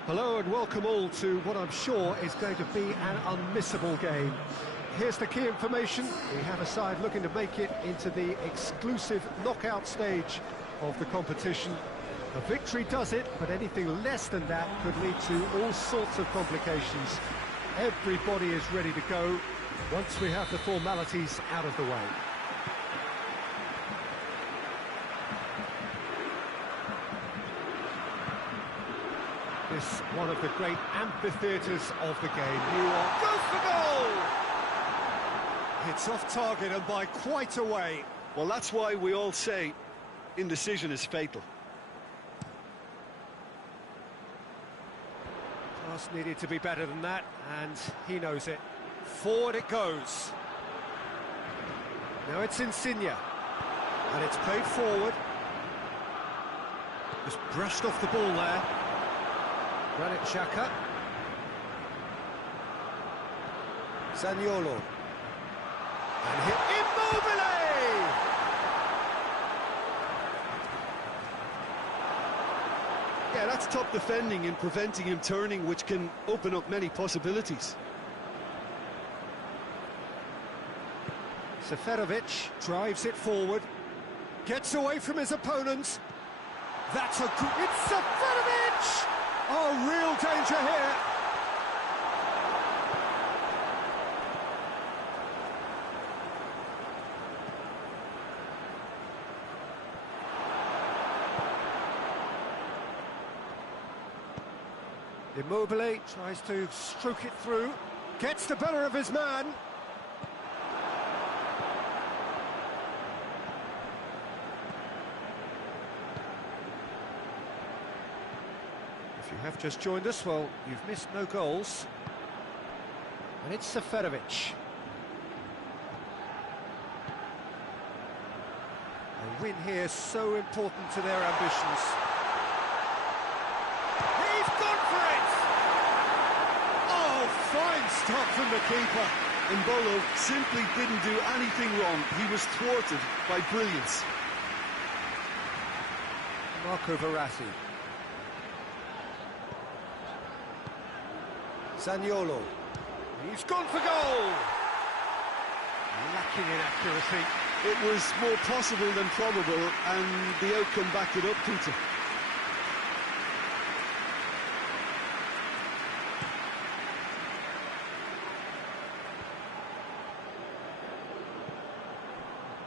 Hello and welcome all to what I'm sure is going to be an unmissable game. Here's the key information. We have a side looking to make it into the exclusive knockout stage of the competition. A victory does it, but anything less than that could lead to all sorts of complications. Everybody is ready to go once we have the formalities out of the way. This one of the great amphitheatres of the game. Goes for goal! It's off target and by quite a way. Well, that's why we all say indecision is fatal. Pass needed to be better than that, and he knows it. Forward it goes. Now it's Insigne, and it's played forward. Just brushed off the ball there. Granit Xhaka. Zaniolo. And hit Immobile! Yeah, that's top defending and preventing him turning, which can open up many possibilities. Seferovic drives it forward. Gets away from his opponents. That's a good... It's Seferovic! Oh, real danger here. Immobile tries to stroke it through. Gets the better of his man. If you have just joined us, well, you've missed no goals. And it's Seferovic. A win here so important to their ambitions. He's gone for it! Oh, fine stop from the keeper. Mbolo simply didn't do anything wrong. He was thwarted by brilliance. Marco Verratti. Zaniolo. He's gone for goal! Lacking in accuracy. It was more possible than probable, and the outcome backed it up, Peter.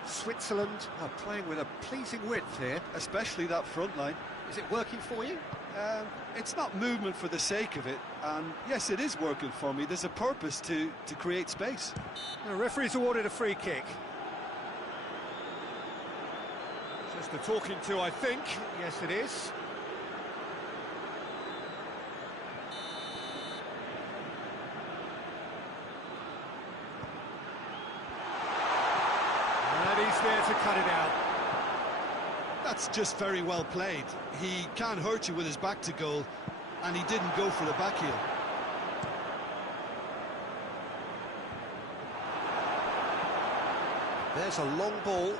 Switzerland are playing with a pleasing width here. Especially that front line. Is it working for you? It's not movement for the sake of it, and yes, it is working for me. There's a purpose to create space. The referee's awarded a free kick. Just a talking to, I think. Yes, it is. And he's there to cut it out. That's just very well played. He can't hurt you with his back to goal, and he didn't go for the back heel. There's a long ball.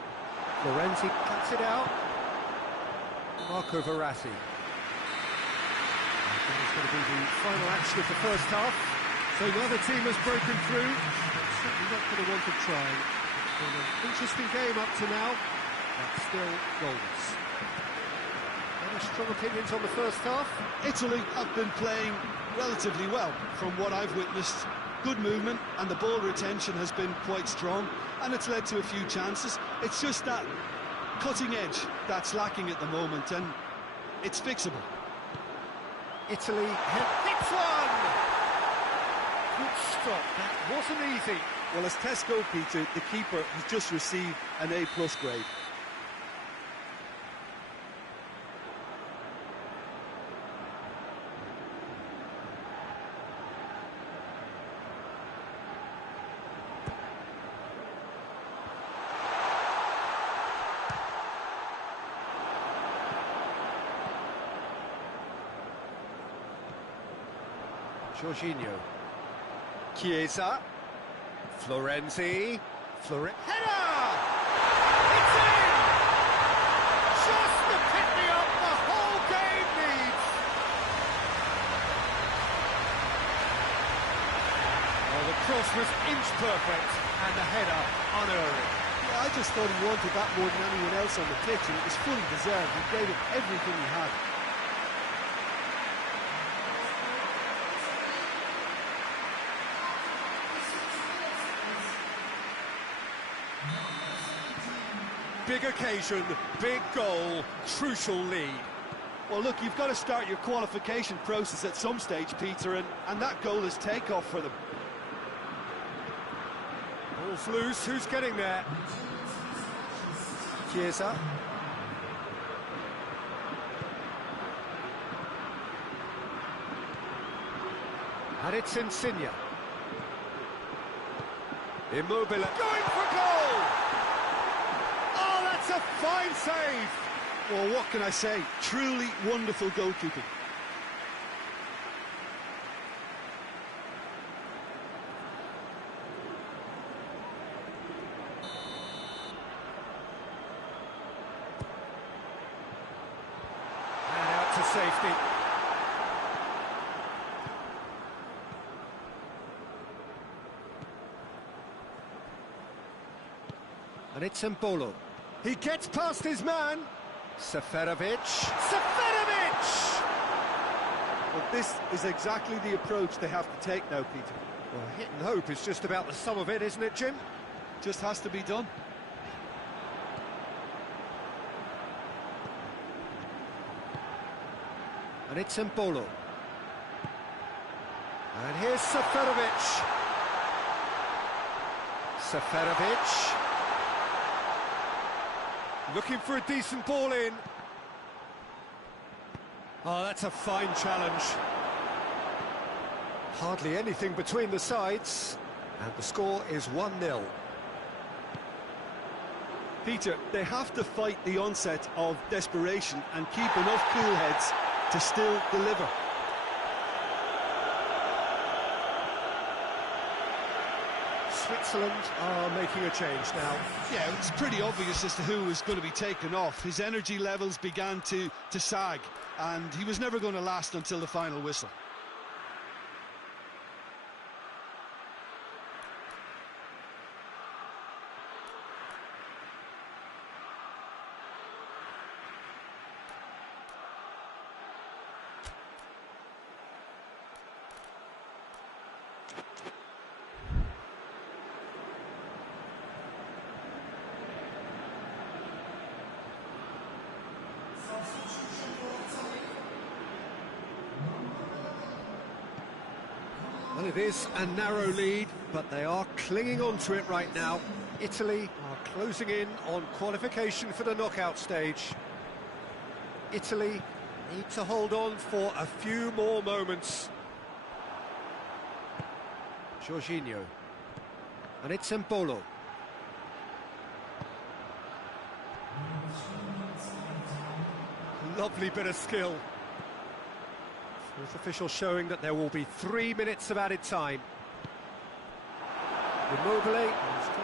Florenzi cuts it out. Marco Verratti. It's going to be the final action of the first half. So neither team has broken through. It's certainly not going to want to try. It's been an interesting game up to now. But still goals. Any strong opinions on the first half? Italy have been playing relatively well from what I've witnessed. Good movement, and the ball retention has been quite strong, and it's led to a few chances. It's just that cutting edge that's lacking at the moment, and it's fixable. Italy hits one! Good stop, that wasn't easy. Well, as Tesco, Peter, the keeper has just received an A+ grade. Jorginho. Chiesa. Florenzi. Header! It's in! Just the pick-me-up the whole game needs! Well, the cross was inch perfect, and the header unerring. Yeah, I just thought he wanted that more than anyone else on the pitch, and it was fully deserved. He gave it everything he had. Big occasion, big goal, crucial lead. Well, look, you've got to start your qualification process at some stage, Peter, and that goal is takeoff for them. Ball's loose, who's getting there? Chiesa. And it's Insigne. Immobile going for goal! Oh, that's a fine save! Well, what can I say? Truly wonderful goalkeeping. And out to safety. And it's Mbolo. He gets past his man. Seferovic. Seferovic! Well, this is exactly the approach they have to take now, Peter. Well, hit and hope is just about the sum of it, isn't it, Jim? Just has to be done. And it's Mbolo. And here's Seferovic. Seferovic. Looking for a decent ball in. Oh, that's a fine challenge. Hardly anything between the sides. And the score is 1-0. Peter, they have to fight the onset of desperation and keep enough cool heads to still deliver. Switzerland are making a change now. Yeah, it's pretty obvious as to who was going to be taken off. His energy levels began to sag, and he was never going to last until the final whistle. Well, it is a narrow lead, but they are clinging on to it right now. Italy are closing in on qualification for the knockout stage. Italy need to hold on for a few more moments. Jorginho. And it's Mbolo. Lovely bit of skill. Fourth official showing that there will be 3 minutes of added time. Immobile,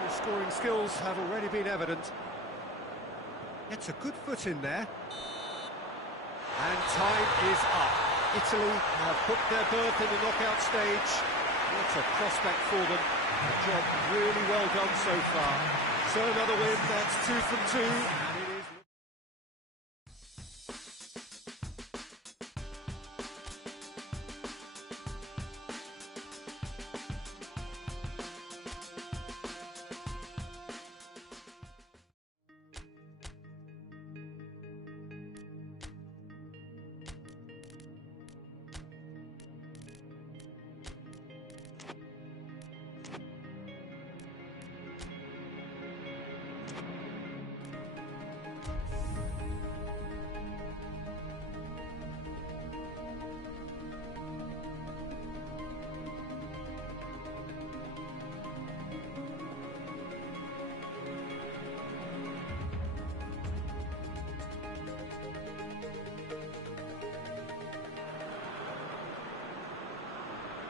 his scoring skills have already been evident. Gets a good foot in there. And time is up. Italy have booked their berth in the knockout stage. What a prospect for them. A job really well done so far. So another win, that's 2 from 2. And it is...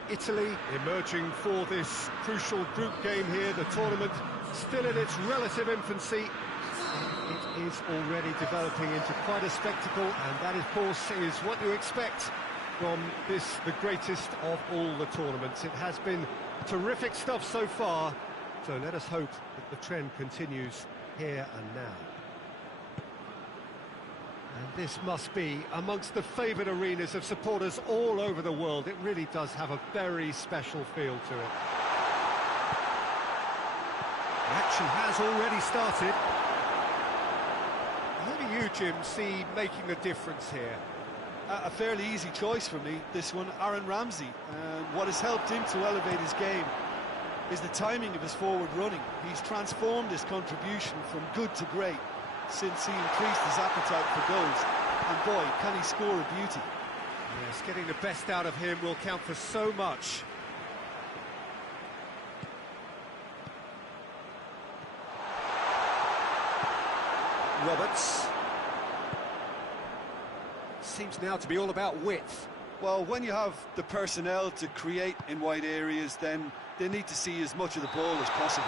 Italy emerging for this crucial group game here, the tournament still in its relative infancy. It is already developing into quite a spectacle, and that, of course, is what you expect from this, the greatest of all the tournaments. It has been terrific stuff so far, so let us hope that the trend continues here and now. And this must be amongst the favoured arenas of supporters all over the world. It really does have a very special feel to it. The action has already started. Who do you, Jim, see making a difference here? a fairly easy choice for me, this one, Aaron Ramsey. What has helped him to elevate his game is the timing of his forward running. He's transformed his contribution from good to great since he increased his appetite for goals. And boy, can he score a beauty. Yes, getting the best out of him will count for so much. Roberts. Seems now to be all about width. Well, when you have the personnel to create in wide areas, then they need to see as much of the ball as possible.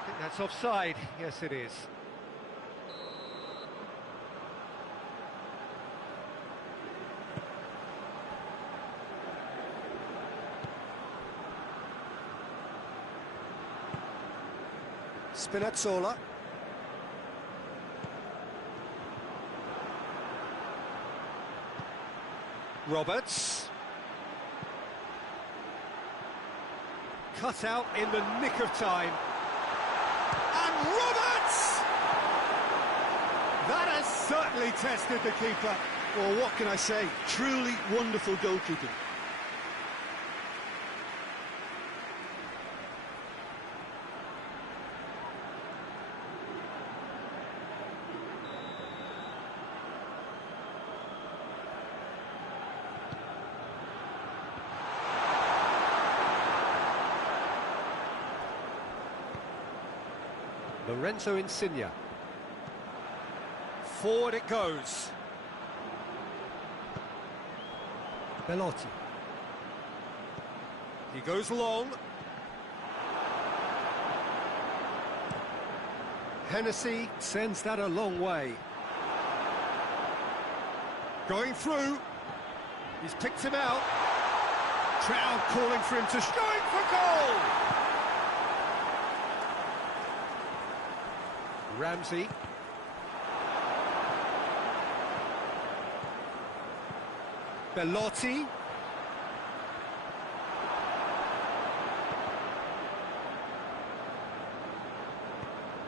I think that's offside. Yes, it is. Spinazzola. Roberts. Cut out in the nick of time. And Roberts! That has certainly tested the keeper. Well, what can I say? Truly wonderful goalkeeping. Lorenzo Insigne. Forward it goes. Belotti. He goes long. Hennessy sends that a long way. Going through. He's picked him out. Crowd calling for him to going for goal. Ramsey. Belotti.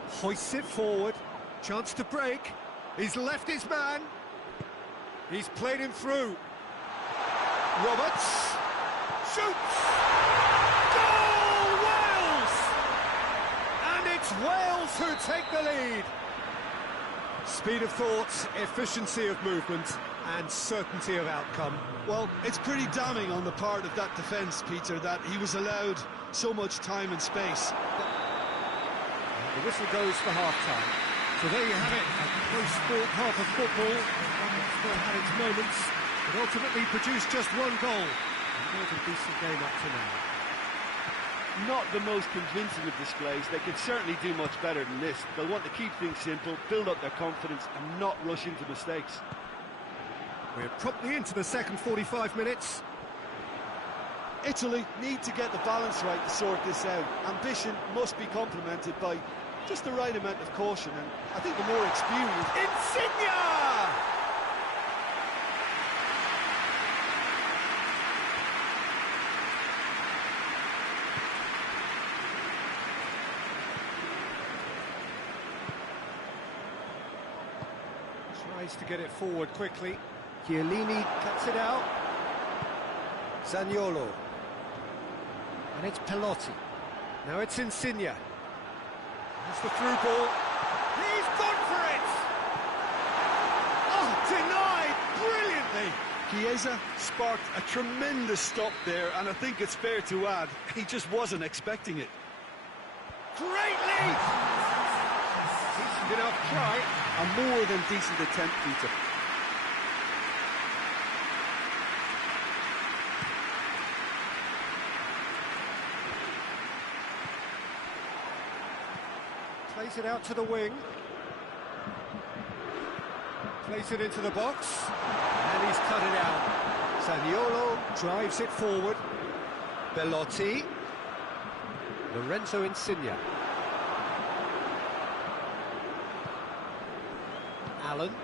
Hoists it forward. Chance to break. He's left his man. He's played him through. Roberts. Shoots! Goal, Wales! And it's Wales who take the lead. Speed of thought, efficiency of movement, and certainty of outcome. Well, it's pretty damning on the part of that defence, Peter, that he was allowed so much time and space. The whistle goes for half-time. So there you have it, a close-fought half of football. Still had its moments, but ultimately produced just one goal. And a decent game up to now. Not the most convincing of displays. They could certainly do much better than this. They'll want to keep things simple, build up their confidence, and not rush into mistakes. We're promptly into the second 45 minutes. Italy need to get the balance right to sort this out. Ambition must be complemented by just the right amount of caution, and I think the more experienced... Insigne! Tries to get it forward quickly. Chiellini cuts it out. Zaniolo. And it's Pelotti. Now it's Insigne. That's the through ball. He's gone for it! Oh, denied brilliantly! Chiesa sparked a tremendous stop there, and I think it's fair to add, he just wasn't expecting it. Great lead! Decent enough try. A more than decent attempt, Peter. Plays it out to the wing. Plays it into the box. And he's cut it out. Zaniolo drives it forward. Belotti. Lorenzo Insigne. Allen.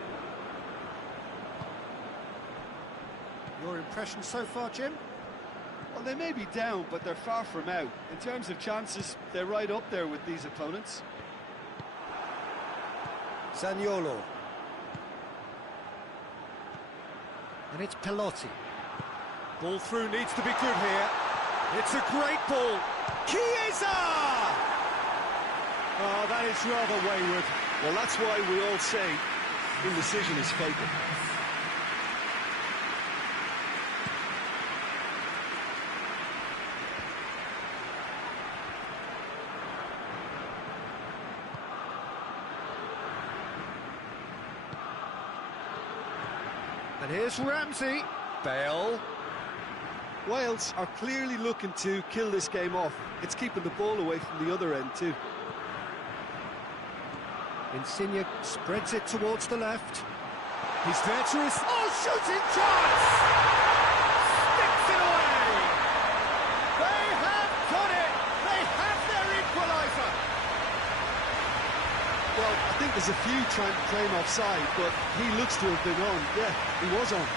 Your impression so far, Jim? Well, they may be down, but they're far from out. In terms of chances, they're right up there with these opponents. Zaniolo. And it's Pelotti. Ball through needs to be good here. It's a great ball. Chiesa! Oh, that is rather wayward. Well, that's why we all say indecision is fatal. And here's Ramsey. Bale. Wales are clearly looking to kill this game off. It's keeping the ball away from the other end too. Insigne spreads it towards the left. He's there to his... Oh, shooting chance! Sticks it away! They have got it! They have their equaliser! Well, I think there's a few trying to claim offside, but he looks to have been on. Yeah, he was on.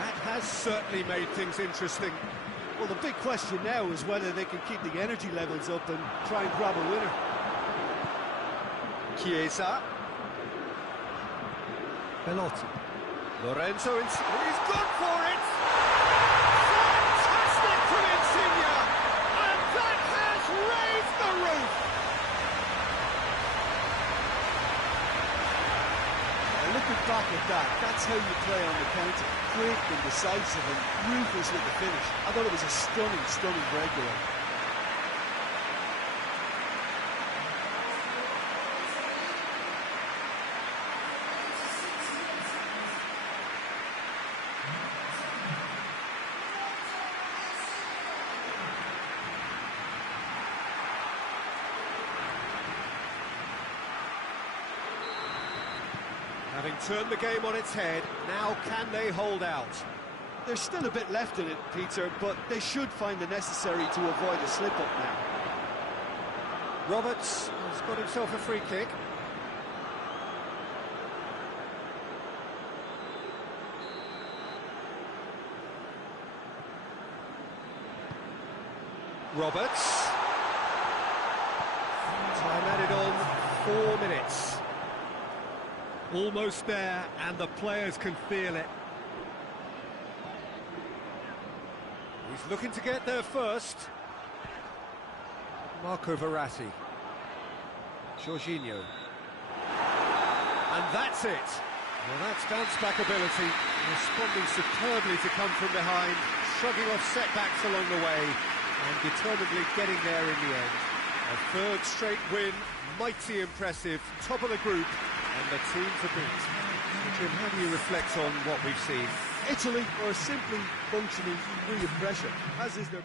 That has certainly made things interesting. Well, the big question now is whether they can keep the energy levels up and try and grab a winner. Chiesa. Pelotti. Lorenzo Insigne. He's gone for it! Fantastic from Insigne! And that has raised the roof! And looking back at that, that's how you play on the counter. Quick and decisive and ruthless with the finish. I thought it was a stunning, stunning breakaway. Having turned the game on its head, now can they hold out? There's still a bit left in it, Peter, but they should find the necessary to avoid a slip-up now. Roberts has got himself a free kick. Roberts. Time added on 4 minutes. Almost there, and the players can feel it. He's looking to get there first. Marco Verratti. Jorginho. And that's it. Well, that's bounce-back ability, responding superbly to come from behind, shrugging off setbacks along the way, and determinedly getting there in the end. A third straight win, mighty impressive, top of the group, and the teams are beat. Jim, how do you reflect on what we've seen? Italy are simply functioning free of pressure, as is their...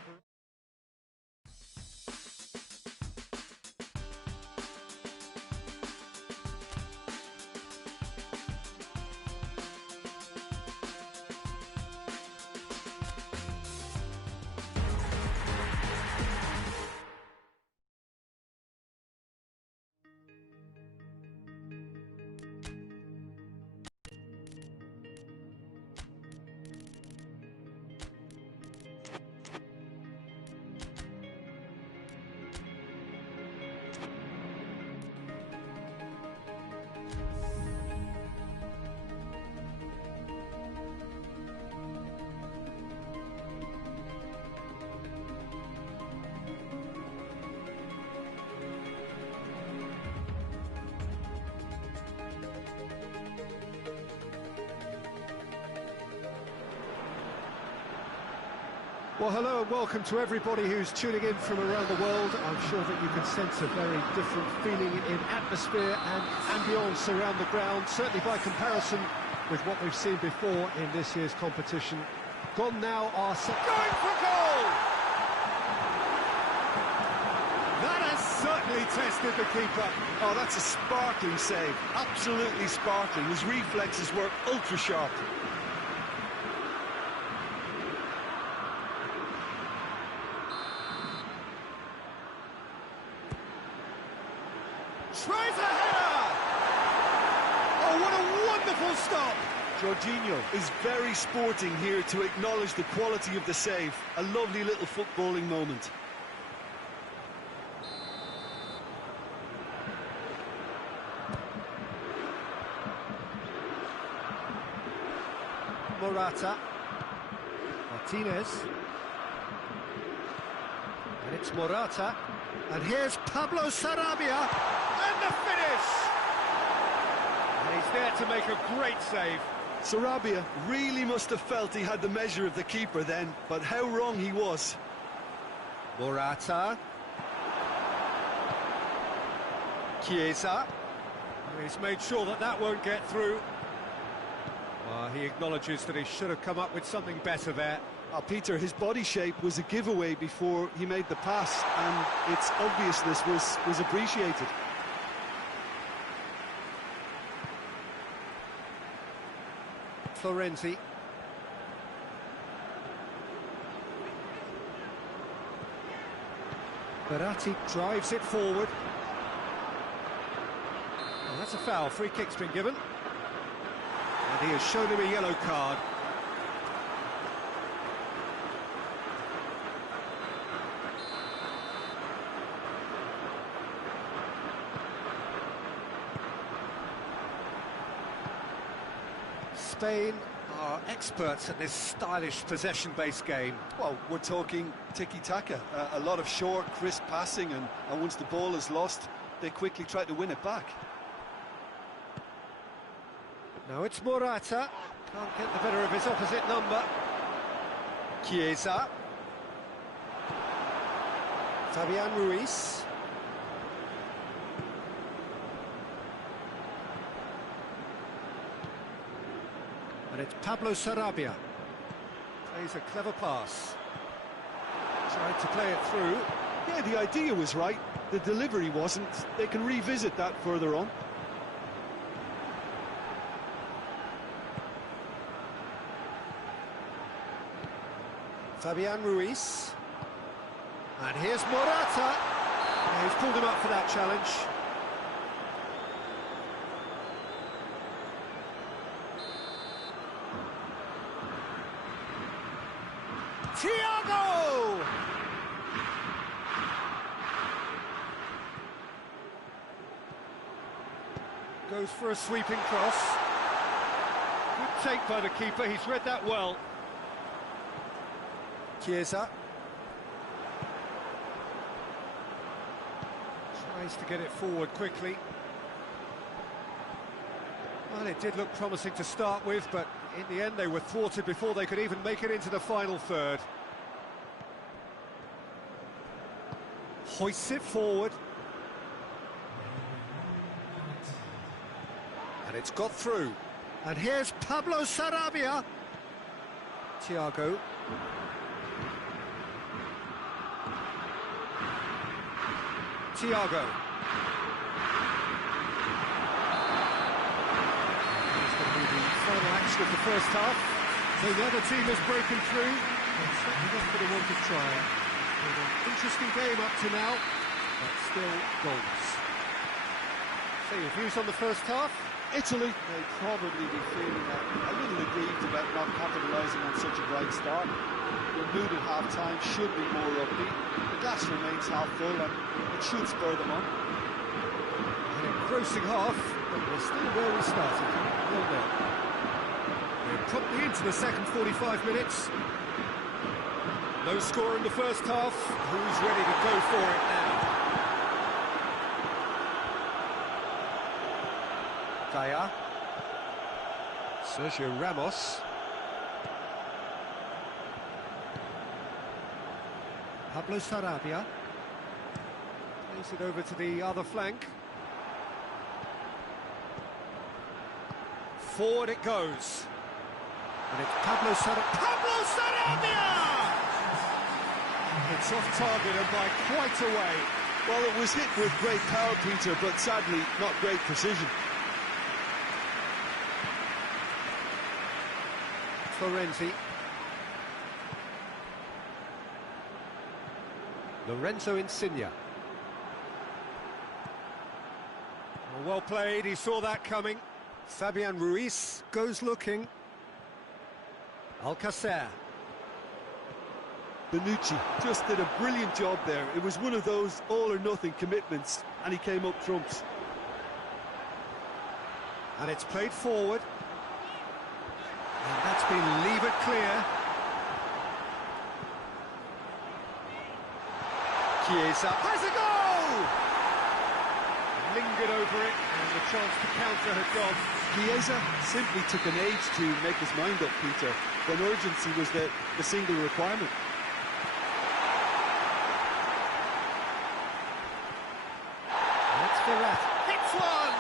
Well, hello and welcome to everybody who's tuning in from around the world. I'm sure that you can sense a very different feeling in atmosphere and ambience around the ground, certainly by comparison with what we've seen before in this year's competition. Gone now are going for goal! That has certainly tested the keeper. Oh, that's a sparkling save, absolutely sparkling. His reflexes were ultra-sharp. Tries a header! Oh, what a wonderful stop! Jorginho is very sporting here to acknowledge the quality of the save. A lovely little footballing moment. Morata. Martinez. And it's Morata. And here's Pablo Sarabia. And the finish! And he's there to make a great save. Sarabia really must have felt he had the measure of the keeper then, but how wrong he was. Morata. Chiesa. He's made sure that that won't get through. He acknowledges that he should have come up with something better there. Peter, his body shape was a giveaway before he made the pass, and its obviousness was appreciated. Florenzi. Verratti drives it forward. Oh, that's a foul. Free kick's been given. And he has shown him a yellow card. Spain are experts at this stylish possession-based game. Well, we're talking tiki-taka, a lot of short, crisp passing, and once the ball is lost, they quickly try to win it back. Now it's Morata, can't get the better of his opposite number. Chiesa. Fabian Ruiz. And it's Pablo Sarabia. Plays a clever pass. Tried to play it through. Yeah, the idea was right, the delivery wasn't. They can revisit that further on. Fabian Ruiz. And here's Morata. He's pulled him up for that challenge. Thiago! Goes for a sweeping cross. Good take by the keeper, he's read that well. Chiesa. Tries to get it forward quickly. Well, it did look promising to start with, but in the end they were thwarted before they could even make it into the final third. Hoists it forward. And it's got through. And here's Pablo Sarabia. Thiago. Thiago. It's going to be the final action of the first half. So the other team has broken through. And certainly not going to want to try. An interesting game up to now, but still goals. So your views on the first half? Italy, they'd probably be feeling a little aggrieved about not capitalising on such a bright start. Their mood at half-time should be more upbeat. The glass remains half full and it should spur them on. An engrossing half, but we're still where we started. 0-0. We're promptly into the second 45 minutes. No score in the first half. Who's ready to go for it now? Daya. Sergio Ramos. Pablo Sarabia. Plays it over to the other flank. Forward it goes. And it's Pablo Sarabia! It's off target and by quite a way. Well, it was hit with great power, Peter, but sadly not great precision. Florenzi. Lorenzo Insigne. Well played, he saw that coming. Fabian Ruiz goes looking. Alcacer. Bonucci just did a brilliant job there. It was one of those all-or-nothing commitments, and he came up trumps. And it's played forward. And that's been levered clear. Chiesa has a goal! Lingered over it, and the chance to counter had gone. Chiesa simply took an age to make his mind up, Peter, when urgency was the single requirement. That's Verratti. Hits one!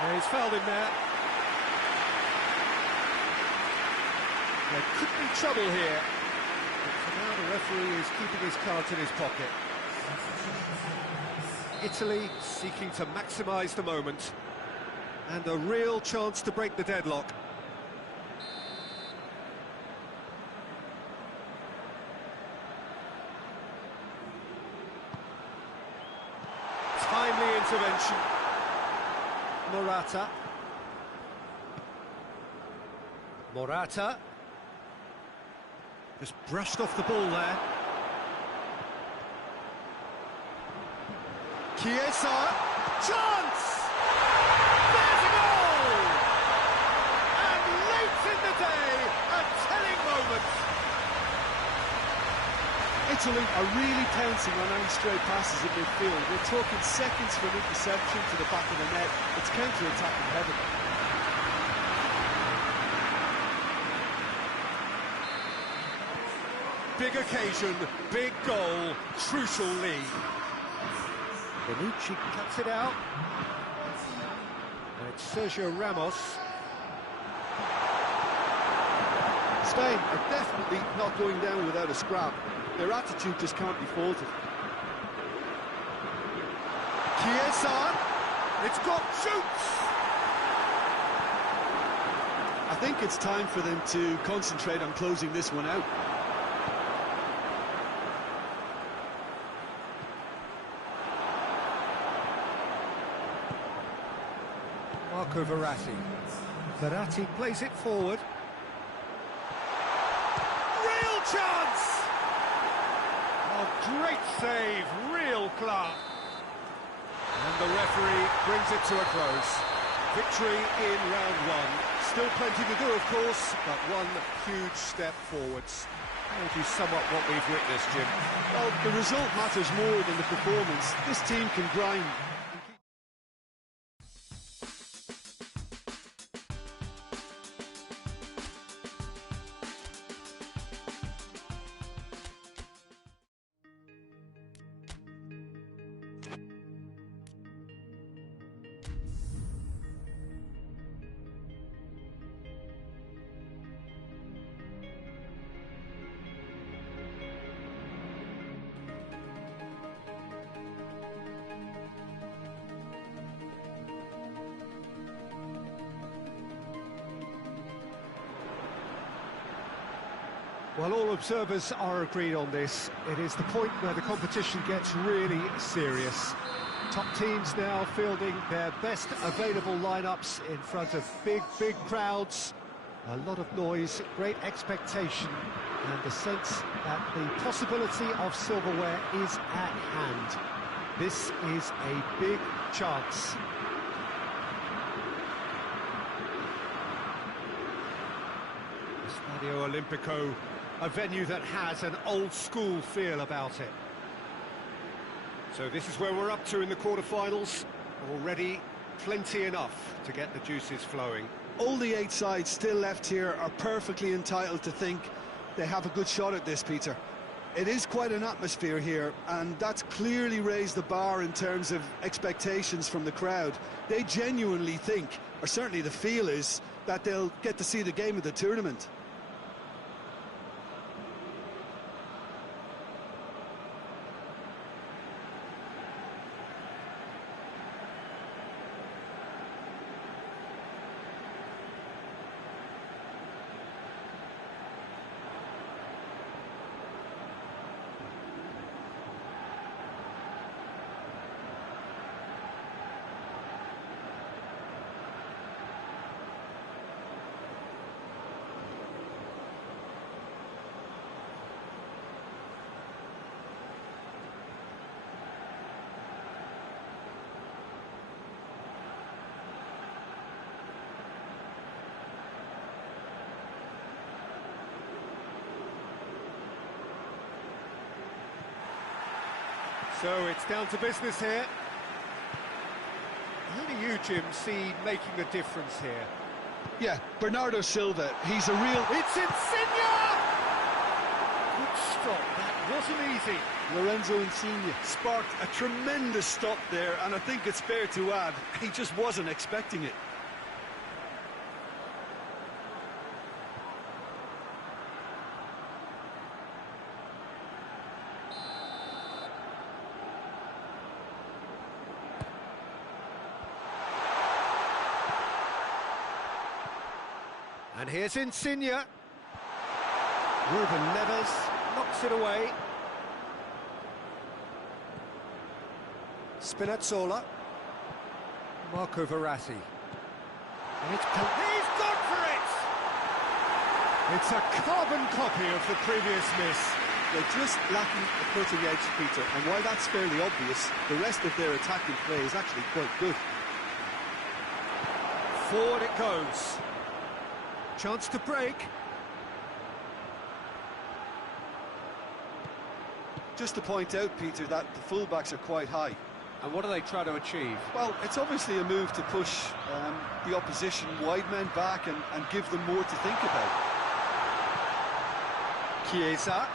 Yeah, he's fouled him there. There could be trouble here. But for now, the referee is keeping his cards in his pocket. Italy seeking to maximise the moment. And a real chance to break the deadlock. Timely intervention. Morata. Just brushed off the ball there. Chiesa. Chance! There's a goal! And late in the day, a telling moment. Italy are really pouncing on any stray passes in midfield. We're talking seconds from interception to the back of the net. It's counter-attacking heaven. Big occasion, big goal, crucial lead. Bonucci cuts it out. And it's Sergio Ramos. Spain are definitely not going down without a scrap. Their attitude just can't be faulted. Chiesa, it's got shoots! I think it's time for them to concentrate on closing this one out. Marco Verratti. Verratti plays it forward. Real chance! Oh, great save, real class. And the referee brings it to a close. Victory in round one. Still plenty to do, of course, but one huge step forwards. Maybe somewhat what we've witnessed, Jim. Well, the result matters more than the performance. This team can grind. Well, all observers are agreed on this. It is the point where the competition gets really serious. Top teams now fielding their best available lineups in front of big crowds. A lot of noise, great expectation, and the sense that the possibility of silverware is at hand. This is a big chance. Stadio Olimpico, a venue that has an old-school feel about it. So this is where we're up to in the quarter-finals. Already plenty enough to get the juices flowing. All the 8 sides still left here are perfectly entitled to think they have a good shot at this, Peter. It is quite an atmosphere here, and that's clearly raised the bar in terms of expectations from the crowd. They genuinely think, or certainly the feel is, that they'll get to see the game of the tournament. So it's down to business here. Who do you, Jim, see making a difference here? Yeah, Bernardo Silva, he's a real... It's Insigne! Good stop, that wasn't easy. Lorenzo Insigne sparked a tremendous stop there, and I think it's fair to add, he just wasn't expecting it. And here's Insigne. Ruben Neves knocks it away. Spinazzola. Marco Verratti. And it's... He's gone for it! It's a carbon copy of the previous miss. They're just lacking the cutting edge, Peter, and while that's fairly obvious, the rest of their attacking play is actually quite good. Forward it goes. Chance to break. Just to point out, Peter, that the fullbacks are quite high. And what do they try to achieve? Well, it's obviously a move to push the opposition wide men back and give them more to think about. Chiesa.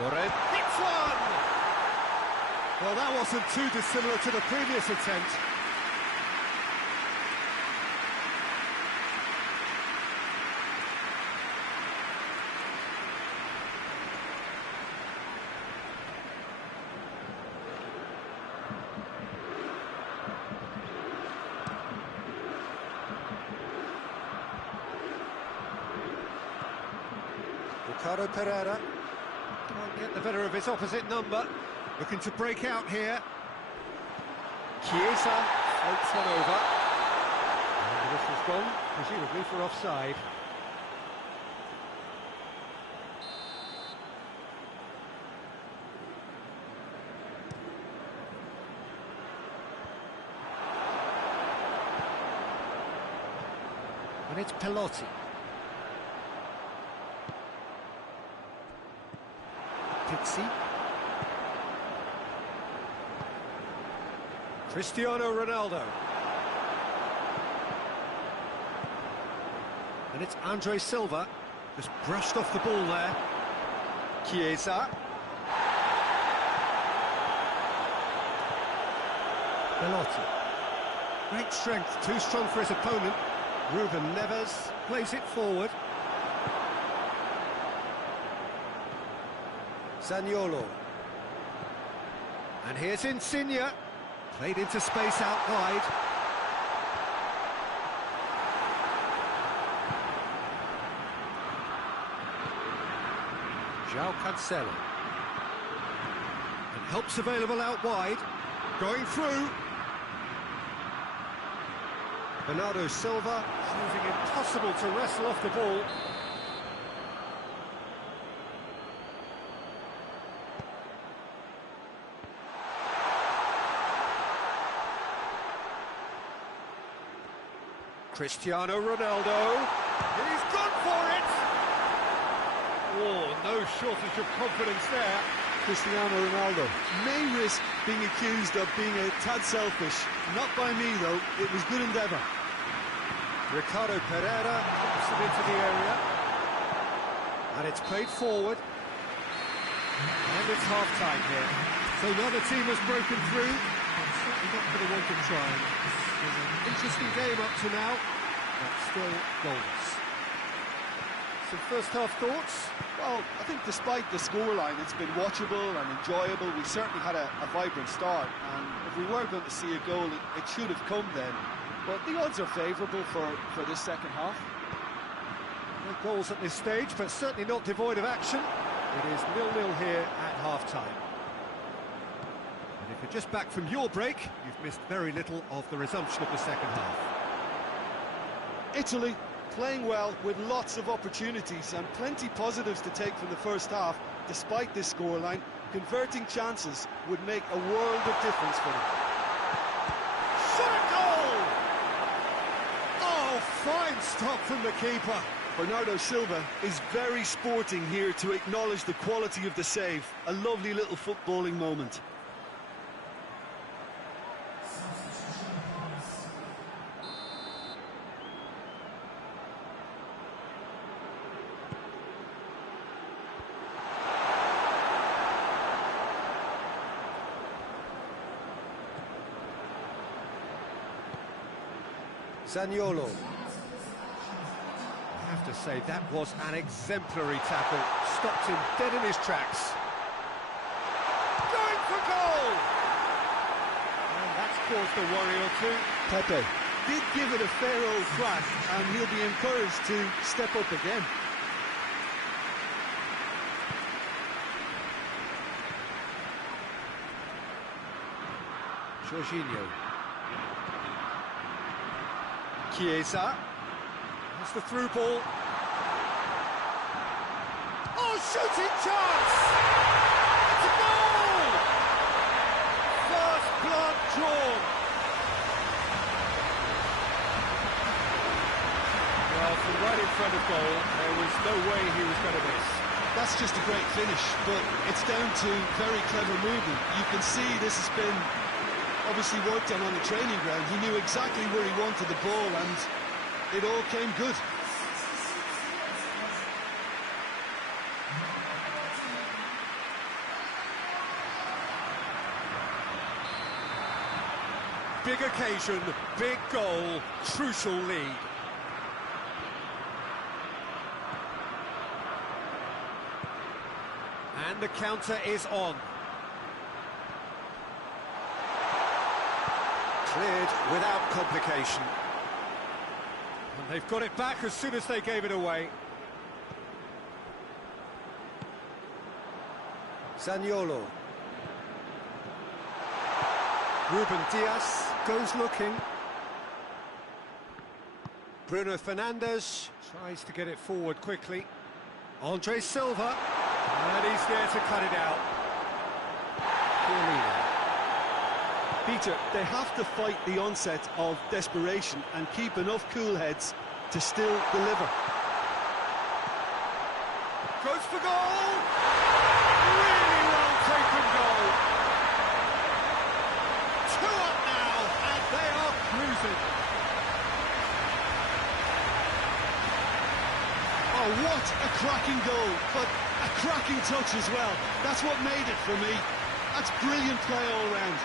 Loren. Hits one! Well, that wasn't too dissimilar to the previous attempt. Ricardo Pereira can't get the better of his opposite number. Looking to break out here. Chiesa floats one over. And the whistle's gone, presumably for offside. And it's Pelotti. Pizzi. Cristiano Ronaldo. And it's Andre Silva. Just brushed off the ball there. Chiesa. Belotti. Great strength, too strong for his opponent. Ruben Neves plays it forward. Zaniolo. And here's Insigne. Played into space out wide. João Cancelo. And help's available out wide. Going through. Bernardo Silva, proving impossible to wrestle off the ball. Cristiano Ronaldo, he's gone for it! Oh, no shortage of confidence there. Cristiano Ronaldo may risk being accused of being a tad selfish. Not by me, though. It was good endeavour. Ricardo Pereira pops it into the area. And it's played forward. And it's half-time here. So neither team has broken through. I'm certainly not going to want to try. Interesting game up to now, but still goals. Some first-half thoughts? Well, I think despite the scoreline, it's been watchable and enjoyable. We certainly had a vibrant start, and if we were going to see a goal, it should have come then. But the odds are favourable for this second half. No goals at this stage, but certainly not devoid of action. It is 0-0 here at half-time. And if you're just back from your break, you've missed very little of the resumption of the second half. Italy playing well with lots of opportunities and plenty positives to take from the first half. Despite this scoreline, converting chances would make a world of difference for them. Shot a goal! Oh, fine stop from the keeper. Bernardo Silva is very sporting here to acknowledge the quality of the save. A lovely little footballing moment. Zaniolo. I have to say, that was an exemplary tackle. Stopped him dead in his tracks. Going for goal! And that's caused a worry or two. Pepe did give it a fair old crack, and he'll be encouraged to step up again. Jorginho. Chiesa. That's the through ball. Oh, shooting chance! It's a goal! First blood drawn. Well, from right in front of goal, there was no way he was going to miss. That's just a great finish, but it's down to very clever movement. You can see this has been obviously worked on the training ground. He knew exactly where he wanted the ball, and it all came good. Big occasion, big goal, crucial lead. And the counter is on. Cleared without complication. And they've got it back as soon as they gave it away. Zaniolo. Ruben Diaz goes looking. Bruno Fernandes tries to get it forward quickly. Andre Silva. And he's there to cut it out. Peter, they have to fight the onset of desperation and keep enough cool heads to still deliver. Goes for goal! Really well taken goal. 2 up now, and they are cruising. Oh, what a cracking goal, but a cracking touch as well. That's what made it for me. That's brilliant play all round.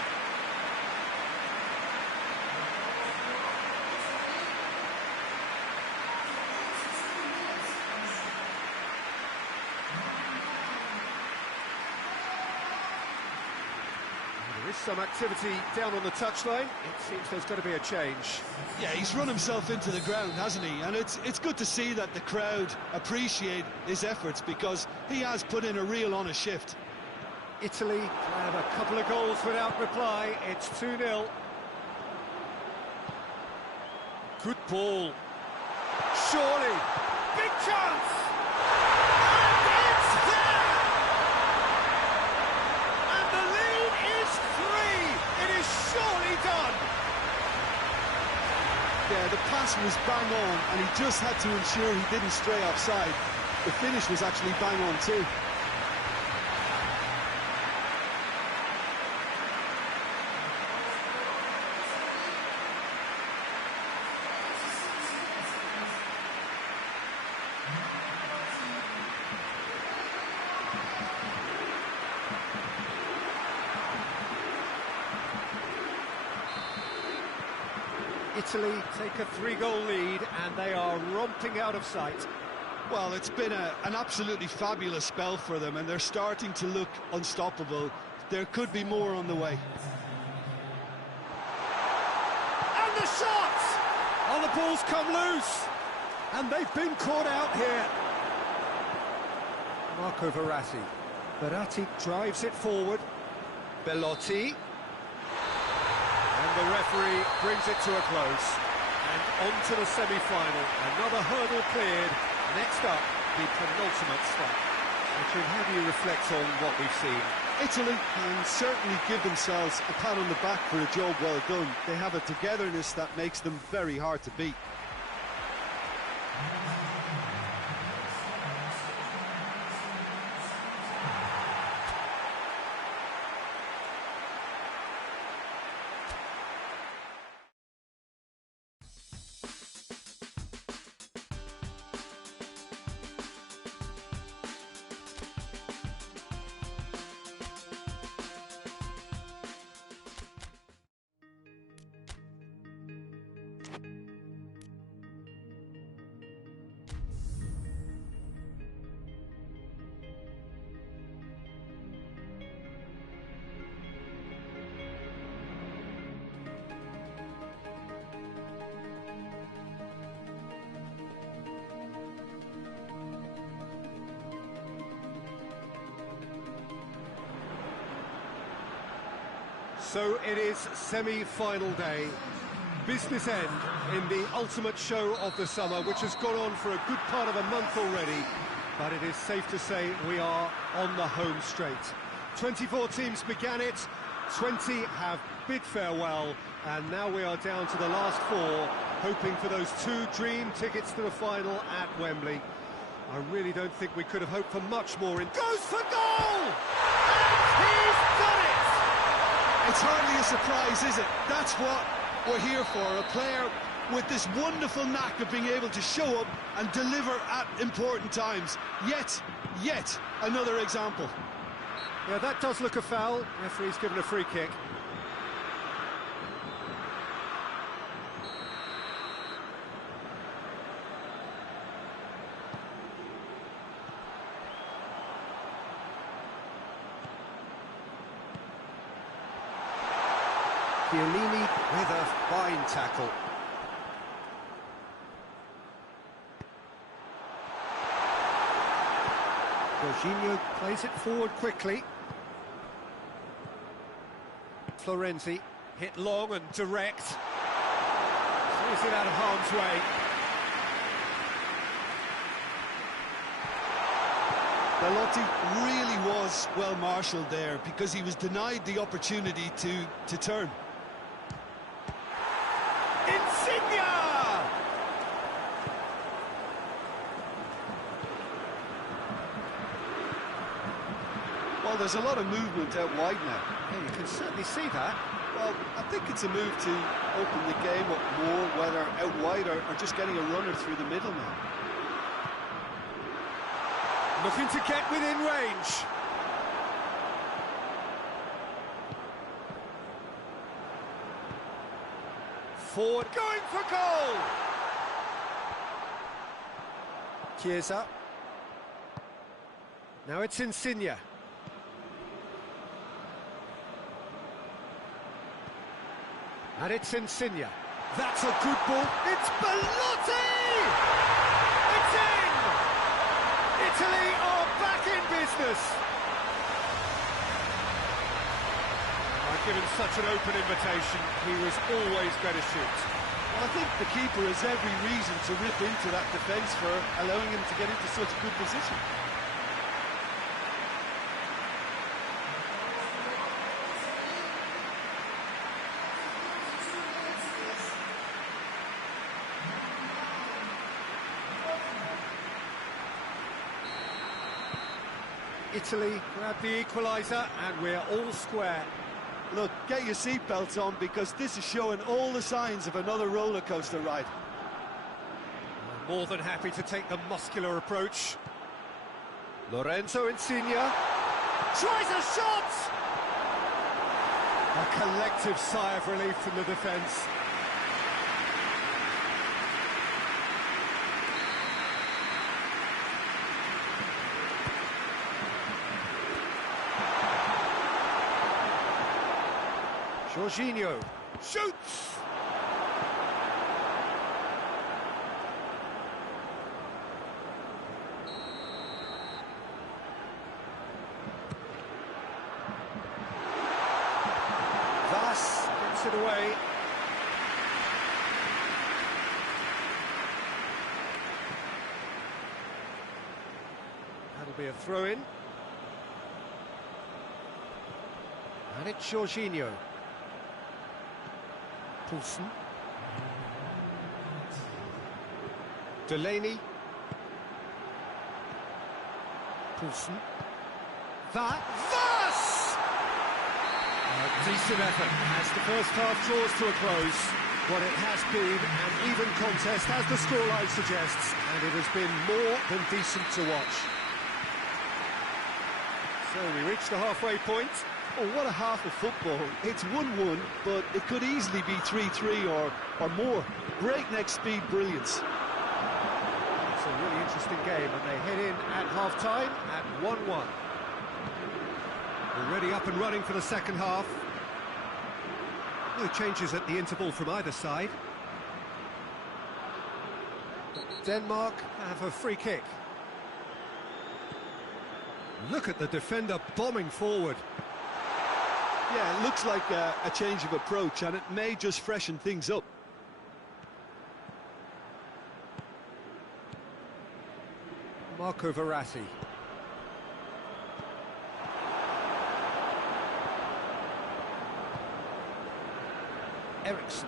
There is some activity down on the touchline. It seems there's got to be a change. Yeah, he's run himself into the ground, hasn't he? And it's good to see that the crowd appreciate his efforts, because he has put in a real honest shift. Italy have a couple of goals without reply. It's 2-0. Good ball. Surely. Big chance! And it's there! And the lead is 3! It is surely done! Yeah, the pass was bang on, and he just had to ensure he didn't stray offside. The finish was actually bang on too. Italy take a 3-goal lead, and they are romping out of sight. Well, it's been an absolutely fabulous spell for them, and they're starting to look unstoppable. There could be more on the way. And the shot! Oh, the ball's come loose! And they've been caught out here. Marco Verratti. Verratti drives it forward. Belotti. And the referee brings it to a close. And on to the semi-final. Another hurdle cleared. Next up, the penultimate step. Richard, how do you reflect on what we've seen? Italy can certainly give themselves a pat on the back for a job well done. They have a togetherness that makes them very hard to beat. So it is semi-final day. Business end in the ultimate show of the summer, which has gone on for a good part of a month already. But it is safe to say we are on the home straight. 24 teams began it, 20 have bid farewell, and now we are down to the last 4, hoping for those 2 dream tickets to the final at Wembley. I really don't think we could have hoped for much more. Goes for goal! And he's done it! It's hardly a surprise, is it? That's what we're here for, a player with this wonderful knack of being able to show up and deliver at important times. Yet another example. Yeah, that does look a foul. Referee's given a free kick. Chiellini with a fine tackle. Jorginho plays it forward quickly. Florenzi hit long and direct. Clears it out of harm's way. Belotti really was well marshalled there because he was denied the opportunity to turn. Insigne! Well, there's a lot of movement out wide now. Yeah, you can certainly see that. Well, I think it's a move to open the game up more, whether out wide or just getting a runner through the middle now. Looking to get within range. Forward, going for goal! Chiesa. Now it's Insigne. And it's Insigne. That's a good ball. It's Belotti! It's in! Italy are back in business. Given such an open invitation, he was always going to shoot. Well, I think the keeper has every reason to rip into that defence for allowing him to get into such a good position. Italy grab the equaliser and we're all square. Look, get your seatbelts on because this is showing all the signs of another roller coaster ride. More than happy to take the muscular approach. Lorenzo Insigne tries a shot! A collective sigh of relief from the defence. Jorginho shoots! Thus gets it away. That'll be a throw-in. And it's Jorginho. Poulsen. Delaney. Poulsen. Thus! A decent effort as the first half draws to a close. What it has been an even contest, as the scoreline suggests, and it has been more than decent to watch. So we reach the halfway point. Oh, what a half of football. It's 1-1, but it could easily be 3-3 or more. Breakneck speed brilliance. It's a really interesting game, and they head in at half-time at 1-1. Already up and running for the second half. No changes at the interval from either side. Denmark have a free kick. Look at the defender bombing forward. Yeah, it looks like a change of approach, and it may just freshen things up. Marco Verratti. Ericsson.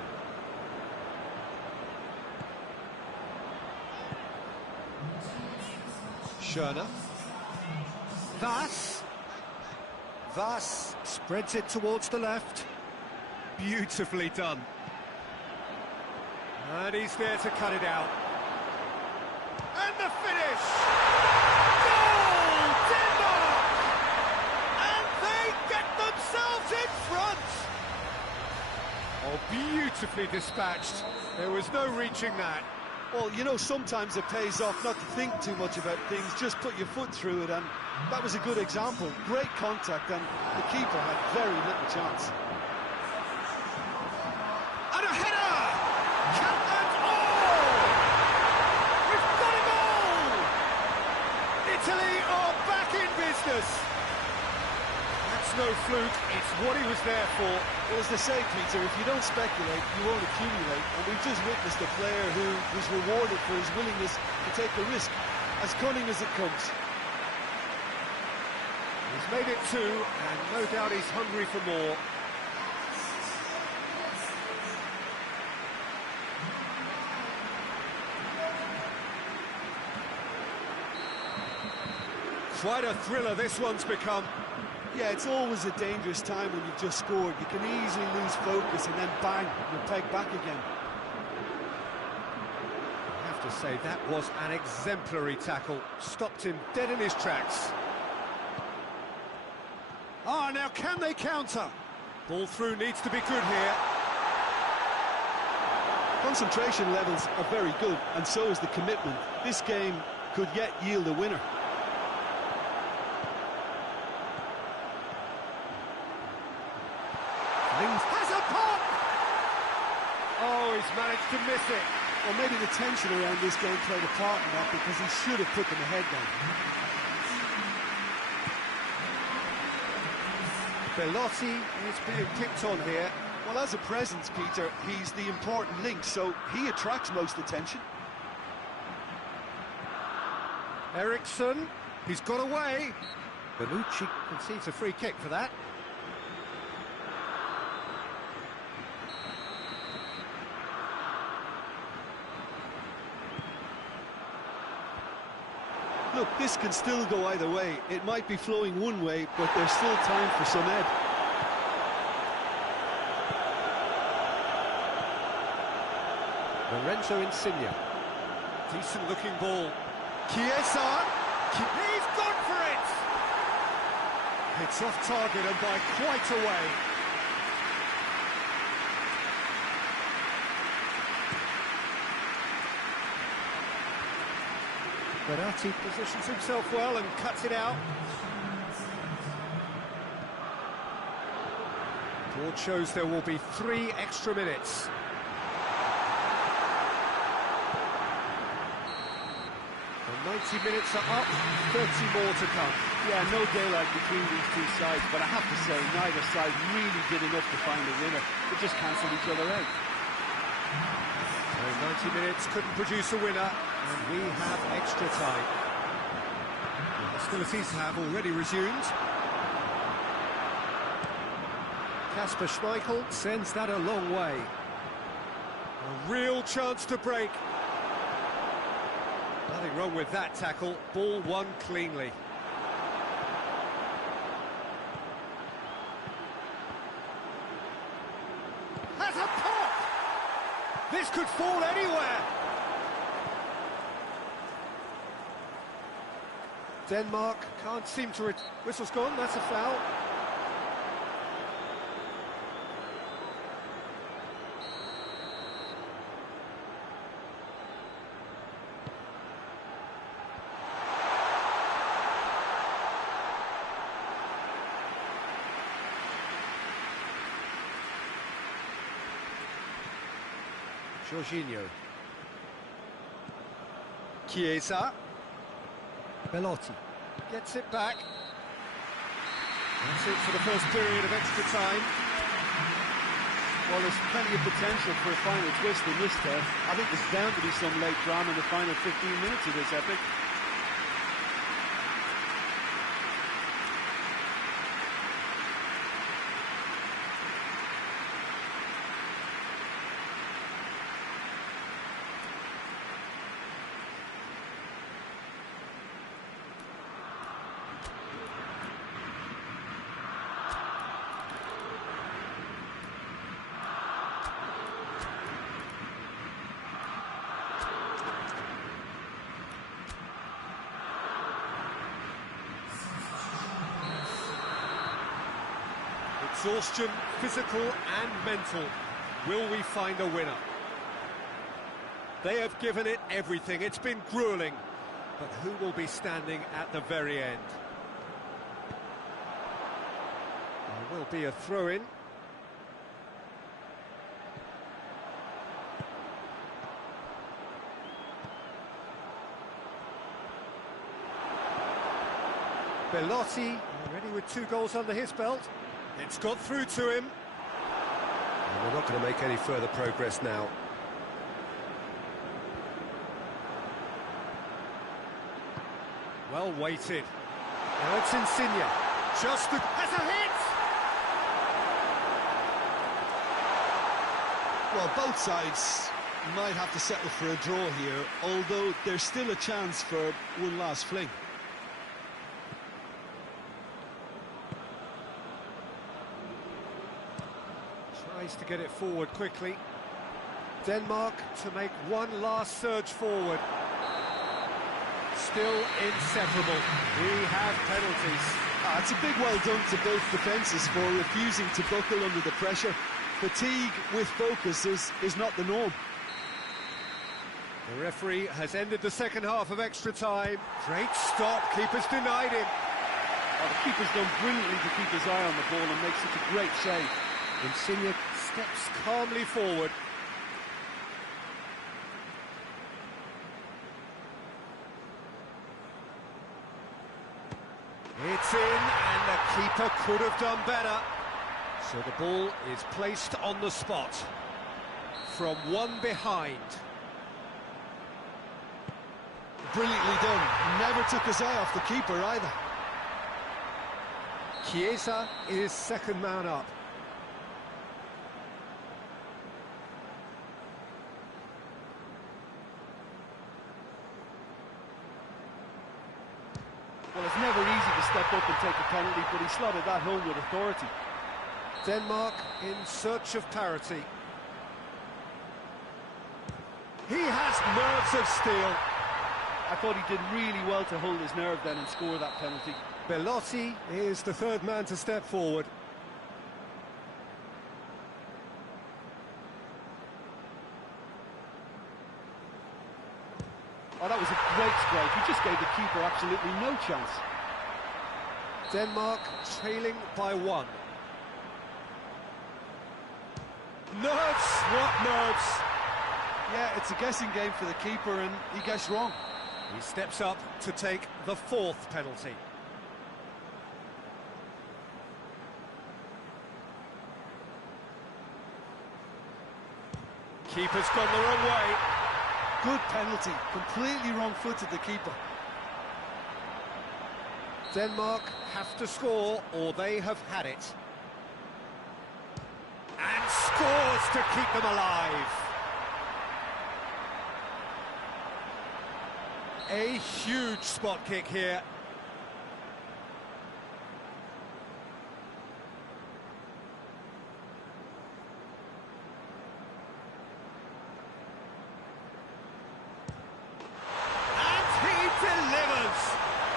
Schöner. Vas spreads it towards the left. Beautifully done. And he's there to cut it out. And the finish! Goal! Denmark! And they get themselves in front! Oh, beautifully dispatched. There was no reaching that. Well, you know, sometimes it pays off not to think too much about things, just put your foot through it, and that was a good example. Great contact, and the keeper had very little chance. And a header! And oh! We've got a goal! Italy are back in business. That's no fluke, it's what he was there for. Well, as they say, Peter, if you don't speculate, you won't accumulate, and we've just witnessed a player who was rewarded for his willingness to take the risk, as cunning as it comes. He's made it two, and no doubt he's hungry for more. Quite a thriller this one's become. Yeah, it's always a dangerous time when you've just scored. You can easily lose focus and then bang, you're pegged back again. I have to say, that was an exemplary tackle. Stopped him dead in his tracks. Ah, now can they counter? Ball through needs to be good here. Concentration levels are very good, and so is the commitment. This game could yet yield a winner. Has a pop! Oh, he's managed to miss it. Well, maybe the tension around this game played a part in that, because he should have put them ahead then. Belotti is being picked on here. Well, as a presence, Peter, he's the important link, so he attracts most attention. Ericsson, he's got away. Bonucci concedes a free kick for that. Look, this can still go either way. It might be flowing one way, but there's still time for some ebb. Lorenzo Insigne. Decent looking ball. Chiesa. He's gone for it! It's off target and by quite a way. Verratti positions himself well and cuts it out. Board shows there will be 3 extra minutes. The 90 minutes are up, 30 more to come. Yeah, no daylight between these two sides, but I have to say, neither side really did enough to find a winner. They just cancelled each other out. So 90 minutes couldn't produce a winner, and we have extra time. The hostilities have already resumed. Kasper Schmeichel sends that a long way. A real chance to break. Nothing wrong with that tackle. Ball won cleanly. Has a pop! This could fall anywhere. Denmark can't seem to... Whistle's gone, that's a foul. Jorginho. Chiesa. Belotti gets it back. That's it for the first period of extra time. Well, there's plenty of potential for a final twist in this test. I think there's bound to be some late drama in the final 15 minutes of this epic. Exhaustion, physical and mental. Will we find a winner? They have given it everything. It's been gruelling. But who will be standing at the very end? There will be a throw-in. Belotti, already with 2 goals under his belt. It's got through to him. And we're not going to make any further progress now. Well weighted. Now it's Insigne. Has a hit! Well, both sides might have to settle for a draw here, although there's still a chance for one last fling. Tries to get it forward quickly. Denmark to make one last surge forward. Still inseparable. We have penalties. It's a big well done to both defences for refusing to buckle under the pressure. Fatigue with focus is not the norm. The referee has ended the second half of extra time. Great stop. Keeper's denied him. Oh, the keeper's done brilliantly to keep his eye on the ball and make such a great save. Insigne steps calmly forward. It's in, and the keeper could have done better. So the ball is placed on the spot. From one behind. Brilliantly done. Never took his eye off the keeper either. Chiesa is second man up. Well, it's never easy to step up and take a penalty, but he slotted that home with authority. Denmark in search of parity. He has nerves of steel. I thought he did really well to hold his nerve then and score that penalty. Belotti is the third man to step forward. Oh, that was a great strike. He just gave the keeper absolutely no chance. Denmark trailing by 1. Nerves! What nerves? Yeah, it's a guessing game for the keeper, and he guessed wrong. He steps up to take the 4th penalty. Keeper's gone the wrong way. Good penalty, completely wrong-footed the keeper. Denmark have to score, or they have had it. And scores to keep them alive. A huge spot kick here.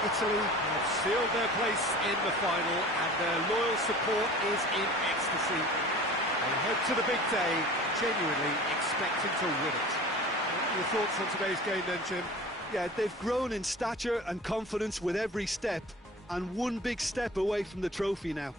Italy have sealed their place in the final, and their loyal support is in ecstasy. They head to the big day, genuinely expecting to win it. What are your thoughts on today's game then, Jim? Yeah, they've grown in stature and confidence with every step, and one big step away from the trophy now.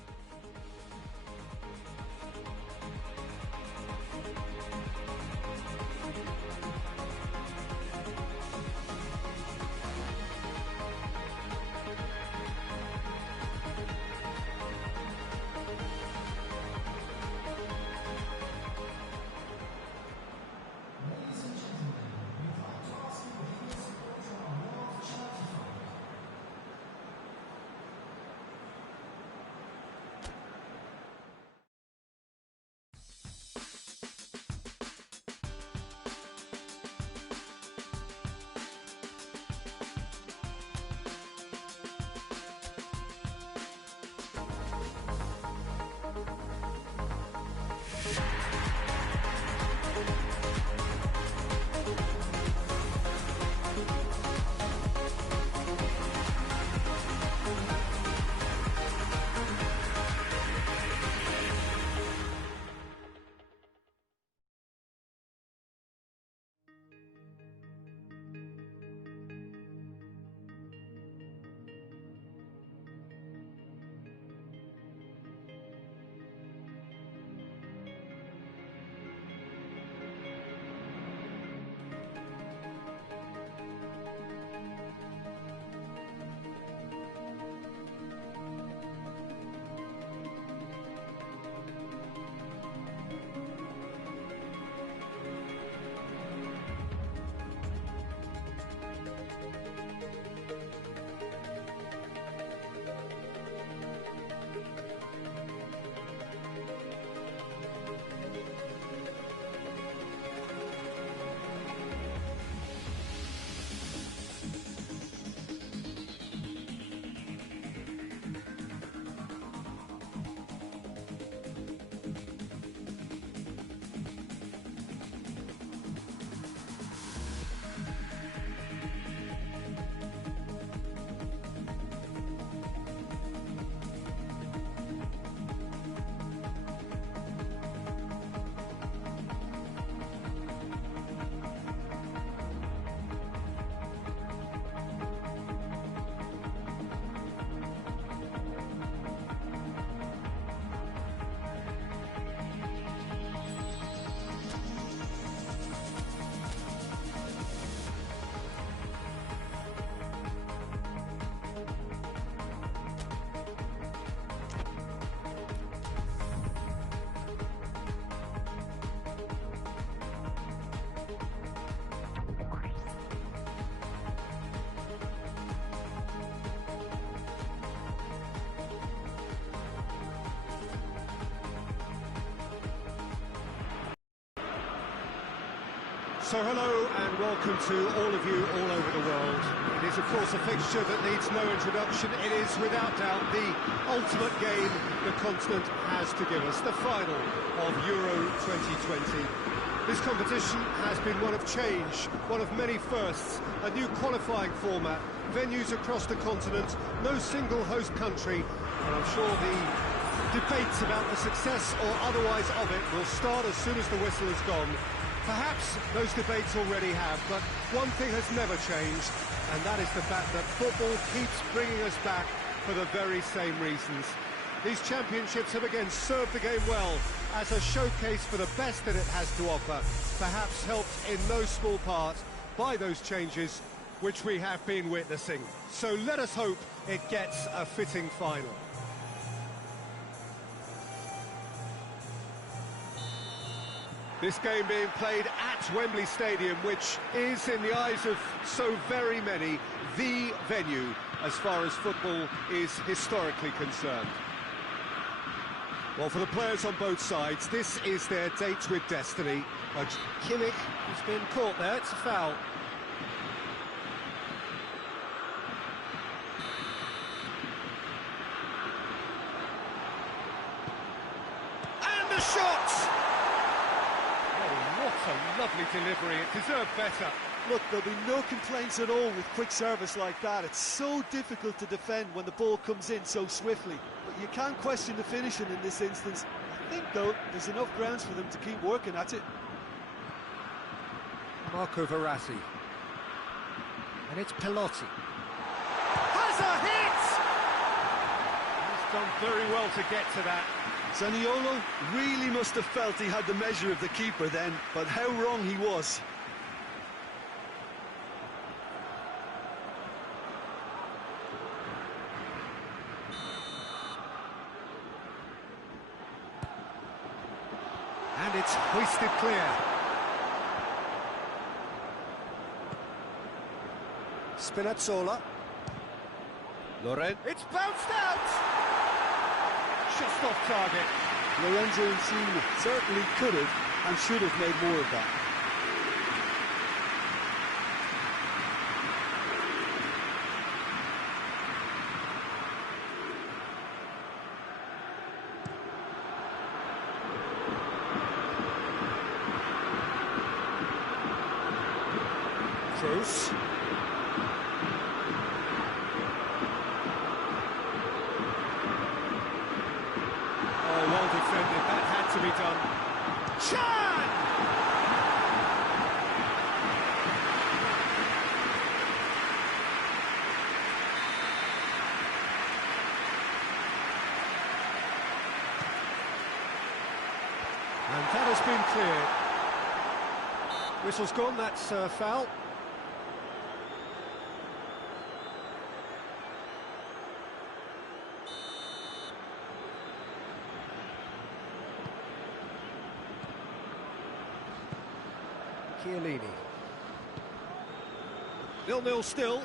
So hello and welcome to all of you all over the world. It is of course a fixture that needs no introduction. It is without doubt the ultimate game the continent has to give us, the final of Euro 2020. This competition has been one of change, one of many firsts, a new qualifying format, venues across the continent, no single host country, and I'm sure the debates about the success or otherwise of it will start as soon as the whistle is gone. Perhaps those debates already have, but one thing has never changed, and that is the fact that football keeps bringing us back for the very same reasons. These championships have again served the game well as a showcase for the best that it has to offer, perhaps helped in no small part by those changes which we have been witnessing. So let us hope it gets a fitting final. This game being played at Wembley Stadium, which is, in the eyes of so very many, the venue as far as football is historically concerned. Well, for the players on both sides, this is their date with destiny. But Kimmich has been caught there, it's a foul. And the shot! What a lovely delivery, it deserved better. Look, there'll be no complaints at all with quick service like that. It's so difficult to defend when the ball comes in so swiftly. But you can't question the finishing in this instance. I think, though, there's enough grounds for them to keep working at it. Marco Verratti. And it's Pelotti. Has a hit! He's done very well to get to that. Zaniolo really must have felt he had the measure of the keeper then, but how wrong he was. And it's hoisted clear. Spinazzola. Loren. It's bounced out! Just off target. Lorenzo Insigne certainly could have and should have made more of that. Cruz. Well defended, that had to be done. Chan! And that has been cleared. Whistle's gone, that's foul. Chiellini. 0-0 still. No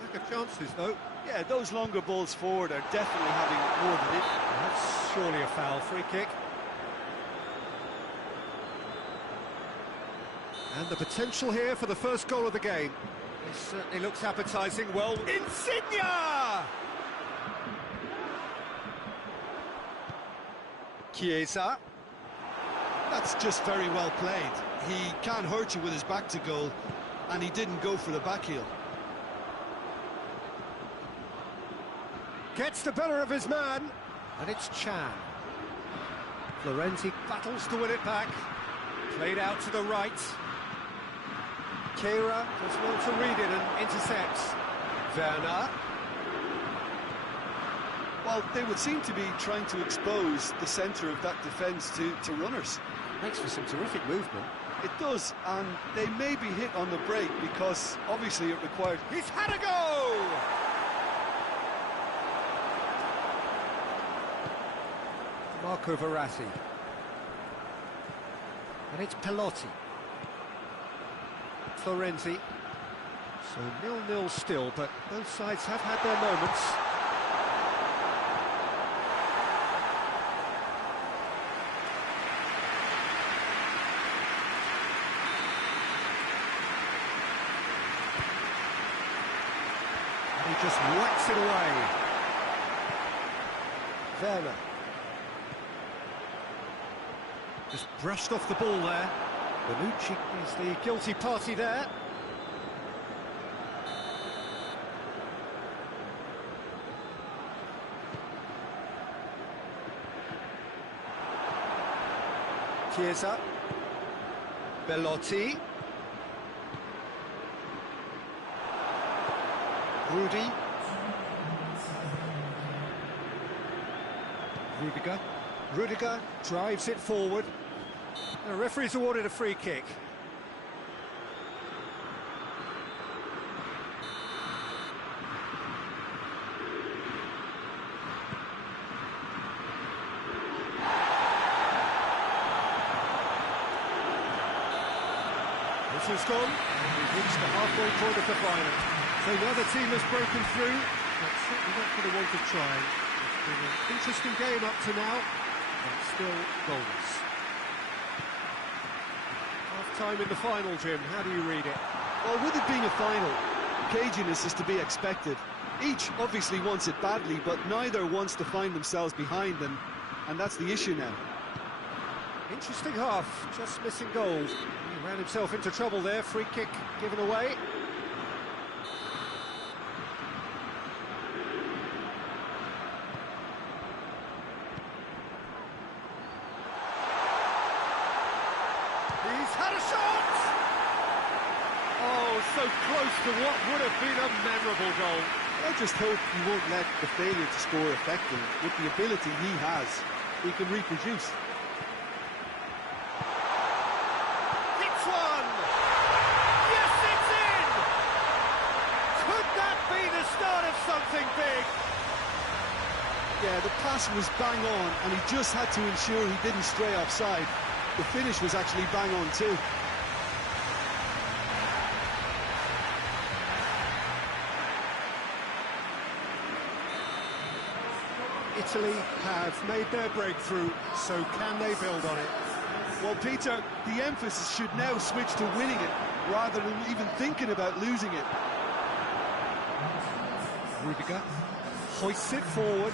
lack of chances, though. Yeah, those longer balls forward are definitely having more than it. That's surely a foul. Free kick. And the potential here for the first goal of the game. It certainly looks appetising. Well, Insigne! Chiesa. That's just very well played. He can't hurt you with his back to goal, and he didn't go for the back heel. Gets the better of his man, and it's Chan. Florenzi battles to win it back. Played out to the right. Keira does well to read it and intercepts. Werner. Well, they would seem to be trying to expose the centre of that defence to runners. Makes for some terrific movement. It does, and they may be hit on the break because obviously it required... He's had a go! Marco Verratti. And it's Pelotti. Florenzi. So 0-0 still, but both sides have had their moments. He just whacks it away. Werner. Just brushed off the ball there. Bonucci is the guilty party there. Chiesa. Bellotti. Rudy. Rudiger drives it forward. The referee's awarded a free kick. This has gone, and we've reached the halfway point of the final. So neither team has broken through, but certainly not for the want of trying. It's been an interesting game up to now, but still goals. Half-time in the final, Jim. How do you read it? Well, with it being a final, caginess is to be expected. Each obviously wants it badly, but neither wants to find themselves behind, and that's the issue now. Interesting half, just missing goals. He ran himself into trouble there, free kick given away. He's had a shot! Oh, so close to what would have been a memorable goal. I just hope he won't let the failure to score affect him. With the ability he has, he can reproduce. Something big. Yeah, the pass was bang on, and he just had to ensure he didn't stray offside. The finish was actually bang on too. Italy have made their breakthrough, so can they build on it? Well, Peter, the emphasis should now switch to winning it, rather than even thinking about losing it. Rudiger hoists it forward.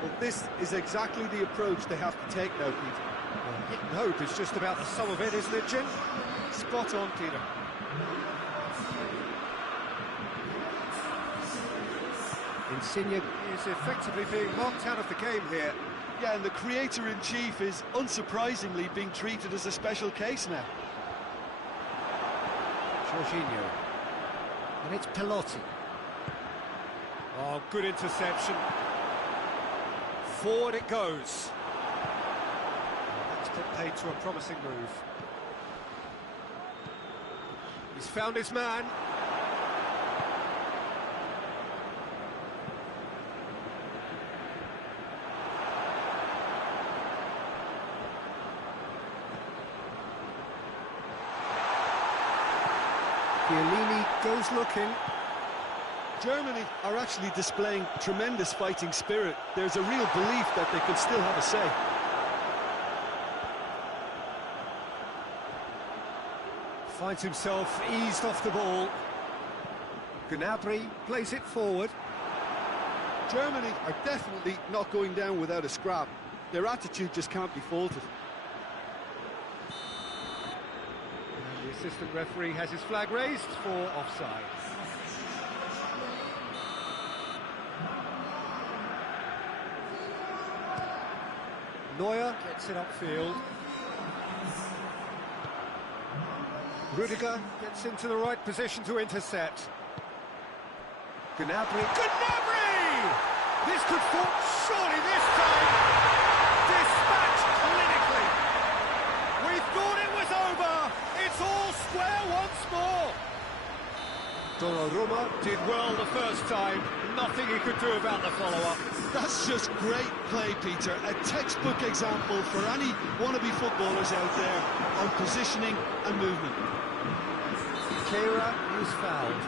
Well, this is exactly the approach they have to take now, Peter. Well, hit and hope is just about the sum of it, isn't it, Jim? Spot on, Peter. Insigne is effectively being marked out of the game here. Yeah, and the creator-in-chief is unsurprisingly being treated as a special case now. Jorginho. And it's Bellotti. Oh, good interception. Forward it goes. That's put paid to a promising move. He's found his man. Chiellini goes looking. Germany are actually displaying tremendous fighting spirit. There's a real belief that they could still have a say. Finds himself eased off the ball. Gnabry plays it forward. Germany are definitely not going down without a scrap. Their attitude just can't be faulted. The assistant referee has his flag raised for offside. Neuer gets it upfield. Rudiger gets into the right position to intercept. Gnabry. This could fall, surely this time. Dispatched clinically. We thought it was over. It's all square once more. Donnarumma did well the first time. Nothing he could do about the follow-up. That's just great play, Peter. A textbook example for any wannabe footballers out there on positioning and movement. Kehra is fouled.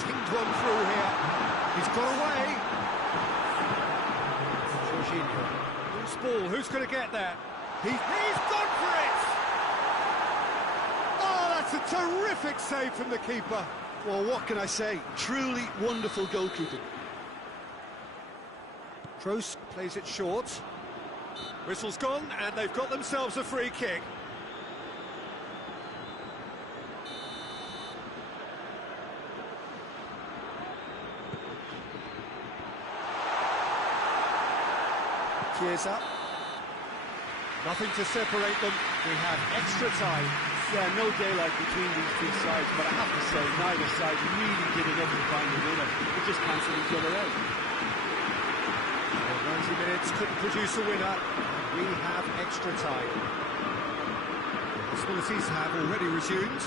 Pinged one through here. He's got away. Jorginho. Loose ball. Who's going to get that? He's gone for it. That's a terrific save from the keeper. Well, what can I say? Truly wonderful goalkeeping. Kroos plays it short. Whistle's gone, and they've got themselves a free kick. Chiesa. Nothing to separate them. We have extra time. Yeah, no daylight between these two sides, but I have to say, neither side really did enough to find the winner. They just cancelled each other out. Well, 90 minutes couldn't produce a winner, and we have extra time. Hostilities have already resumed.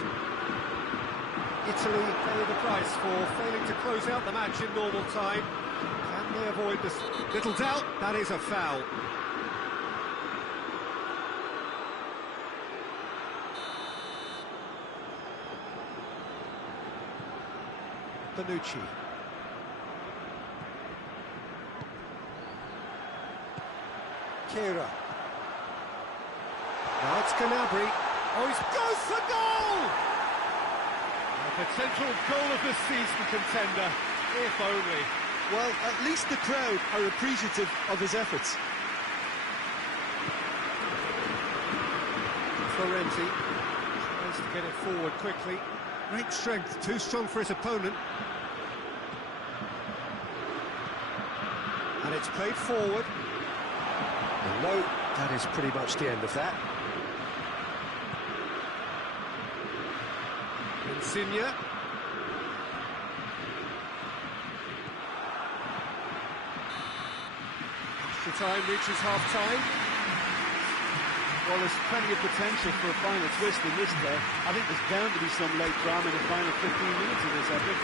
Italy pay the price for failing to close out the match in normal time. Can they avoid this? Little doubt, that is a foul. Bonucci. Kira. Now it's Gnabry. Oh, he goes for goal! A potential goal of the season contender, if only. Well, at least the crowd are appreciative of his efforts. Florenzi tries to get it forward quickly. Great strength, too strong for his opponent. And it's played forward. And no, that is pretty much the end of that. Insigne. Extra time reaches half-time. Well, there's plenty of potential for a final twist in this day. I think there's bound to be some late drama in the final 15 minutes of this epic.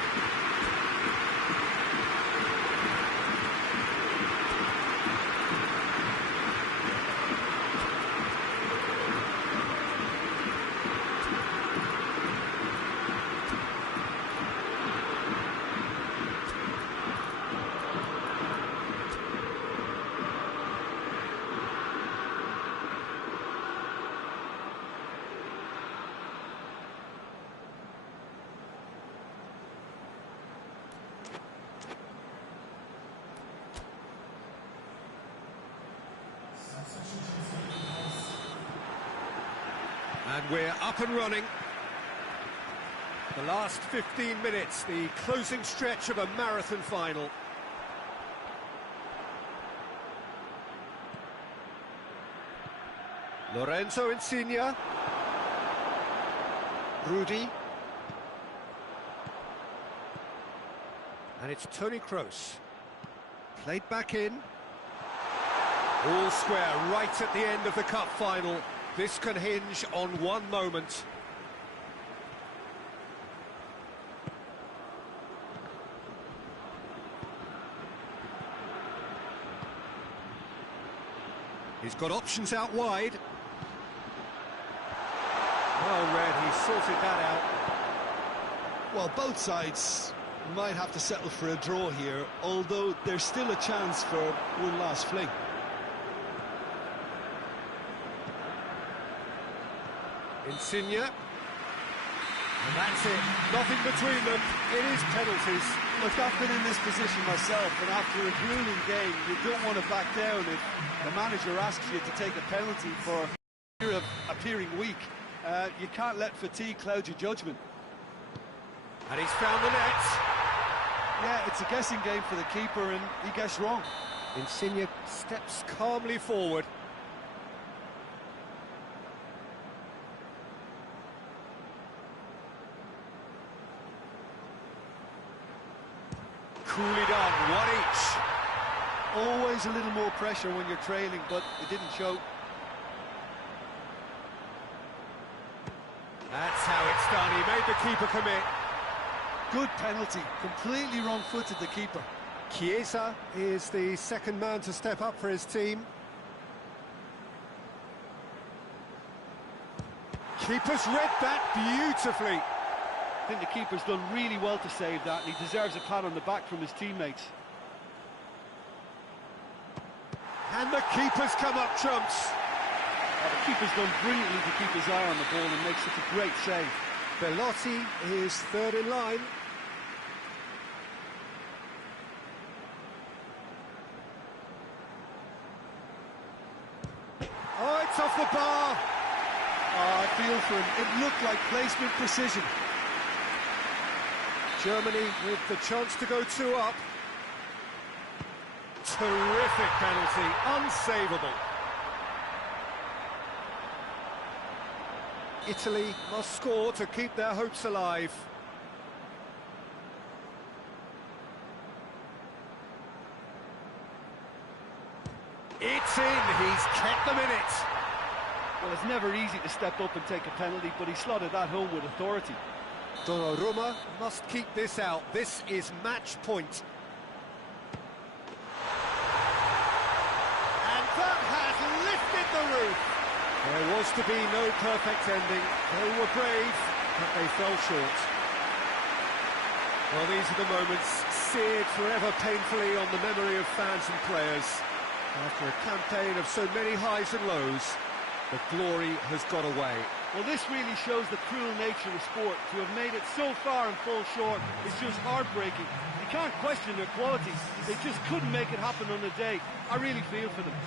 And we're up and running. The last 15 minutes, the closing stretch of a marathon final. Lorenzo Insigne. Rudy. And it's Toni Kroos. Played back in. All square right at the end of the cup final. This can hinge on one moment. He's got options out wide. Well read, he sorted that out. Well, both sides might have to settle for a draw here, although there's still a chance for one last fling. Insigne. And that's it. Nothing between them. It is penalties. Look, I've been in this position myself, and after a grueling game, you don't want to back down if the manager asks you to take a penalty for fear of appearing weak. You can't let fatigue cloud your judgment. And he's found the net. Yeah, it's a guessing game for the keeper, and he guessed wrong. Insigne steps calmly forward. Coolly done, one each. Always a little more pressure when you're trailing, but it didn't show. That's how it's done. He made the keeper commit. Good penalty. Completely wrong-footed, the keeper. Chiesa is the second man to step up for his team. Keeper's read that beautifully. I think the keeper's done really well to save that, and he deserves a pat on the back from his teammates. And the keeper's come up trumps. The keeper's done brilliantly to keep his eye on the ball and make such a great save. Belotti is third in line. Oh, it's off the bar. Oh, I feel for him. It looked like placement precision. Germany with the chance to go 2 up. Terrific penalty, unsavable. Italy must score to keep their hopes alive. It's in, he's kept them in it. Well, it's never easy to step up and take a penalty, but he slotted that home with authority. Donnarumma must keep this out. This is match point. And that has lifted the roof. There was to be no perfect ending. They were brave, but they fell short. Well, these are the moments seared forever painfully on the memory of fans and players. After a campaign of so many highs and lows, the glory has got away. Well, this really shows the cruel nature of sport. To have made it so far and fall short is just heartbreaking. You can't question their qualities. They just couldn't make it happen on the day. I really feel for them.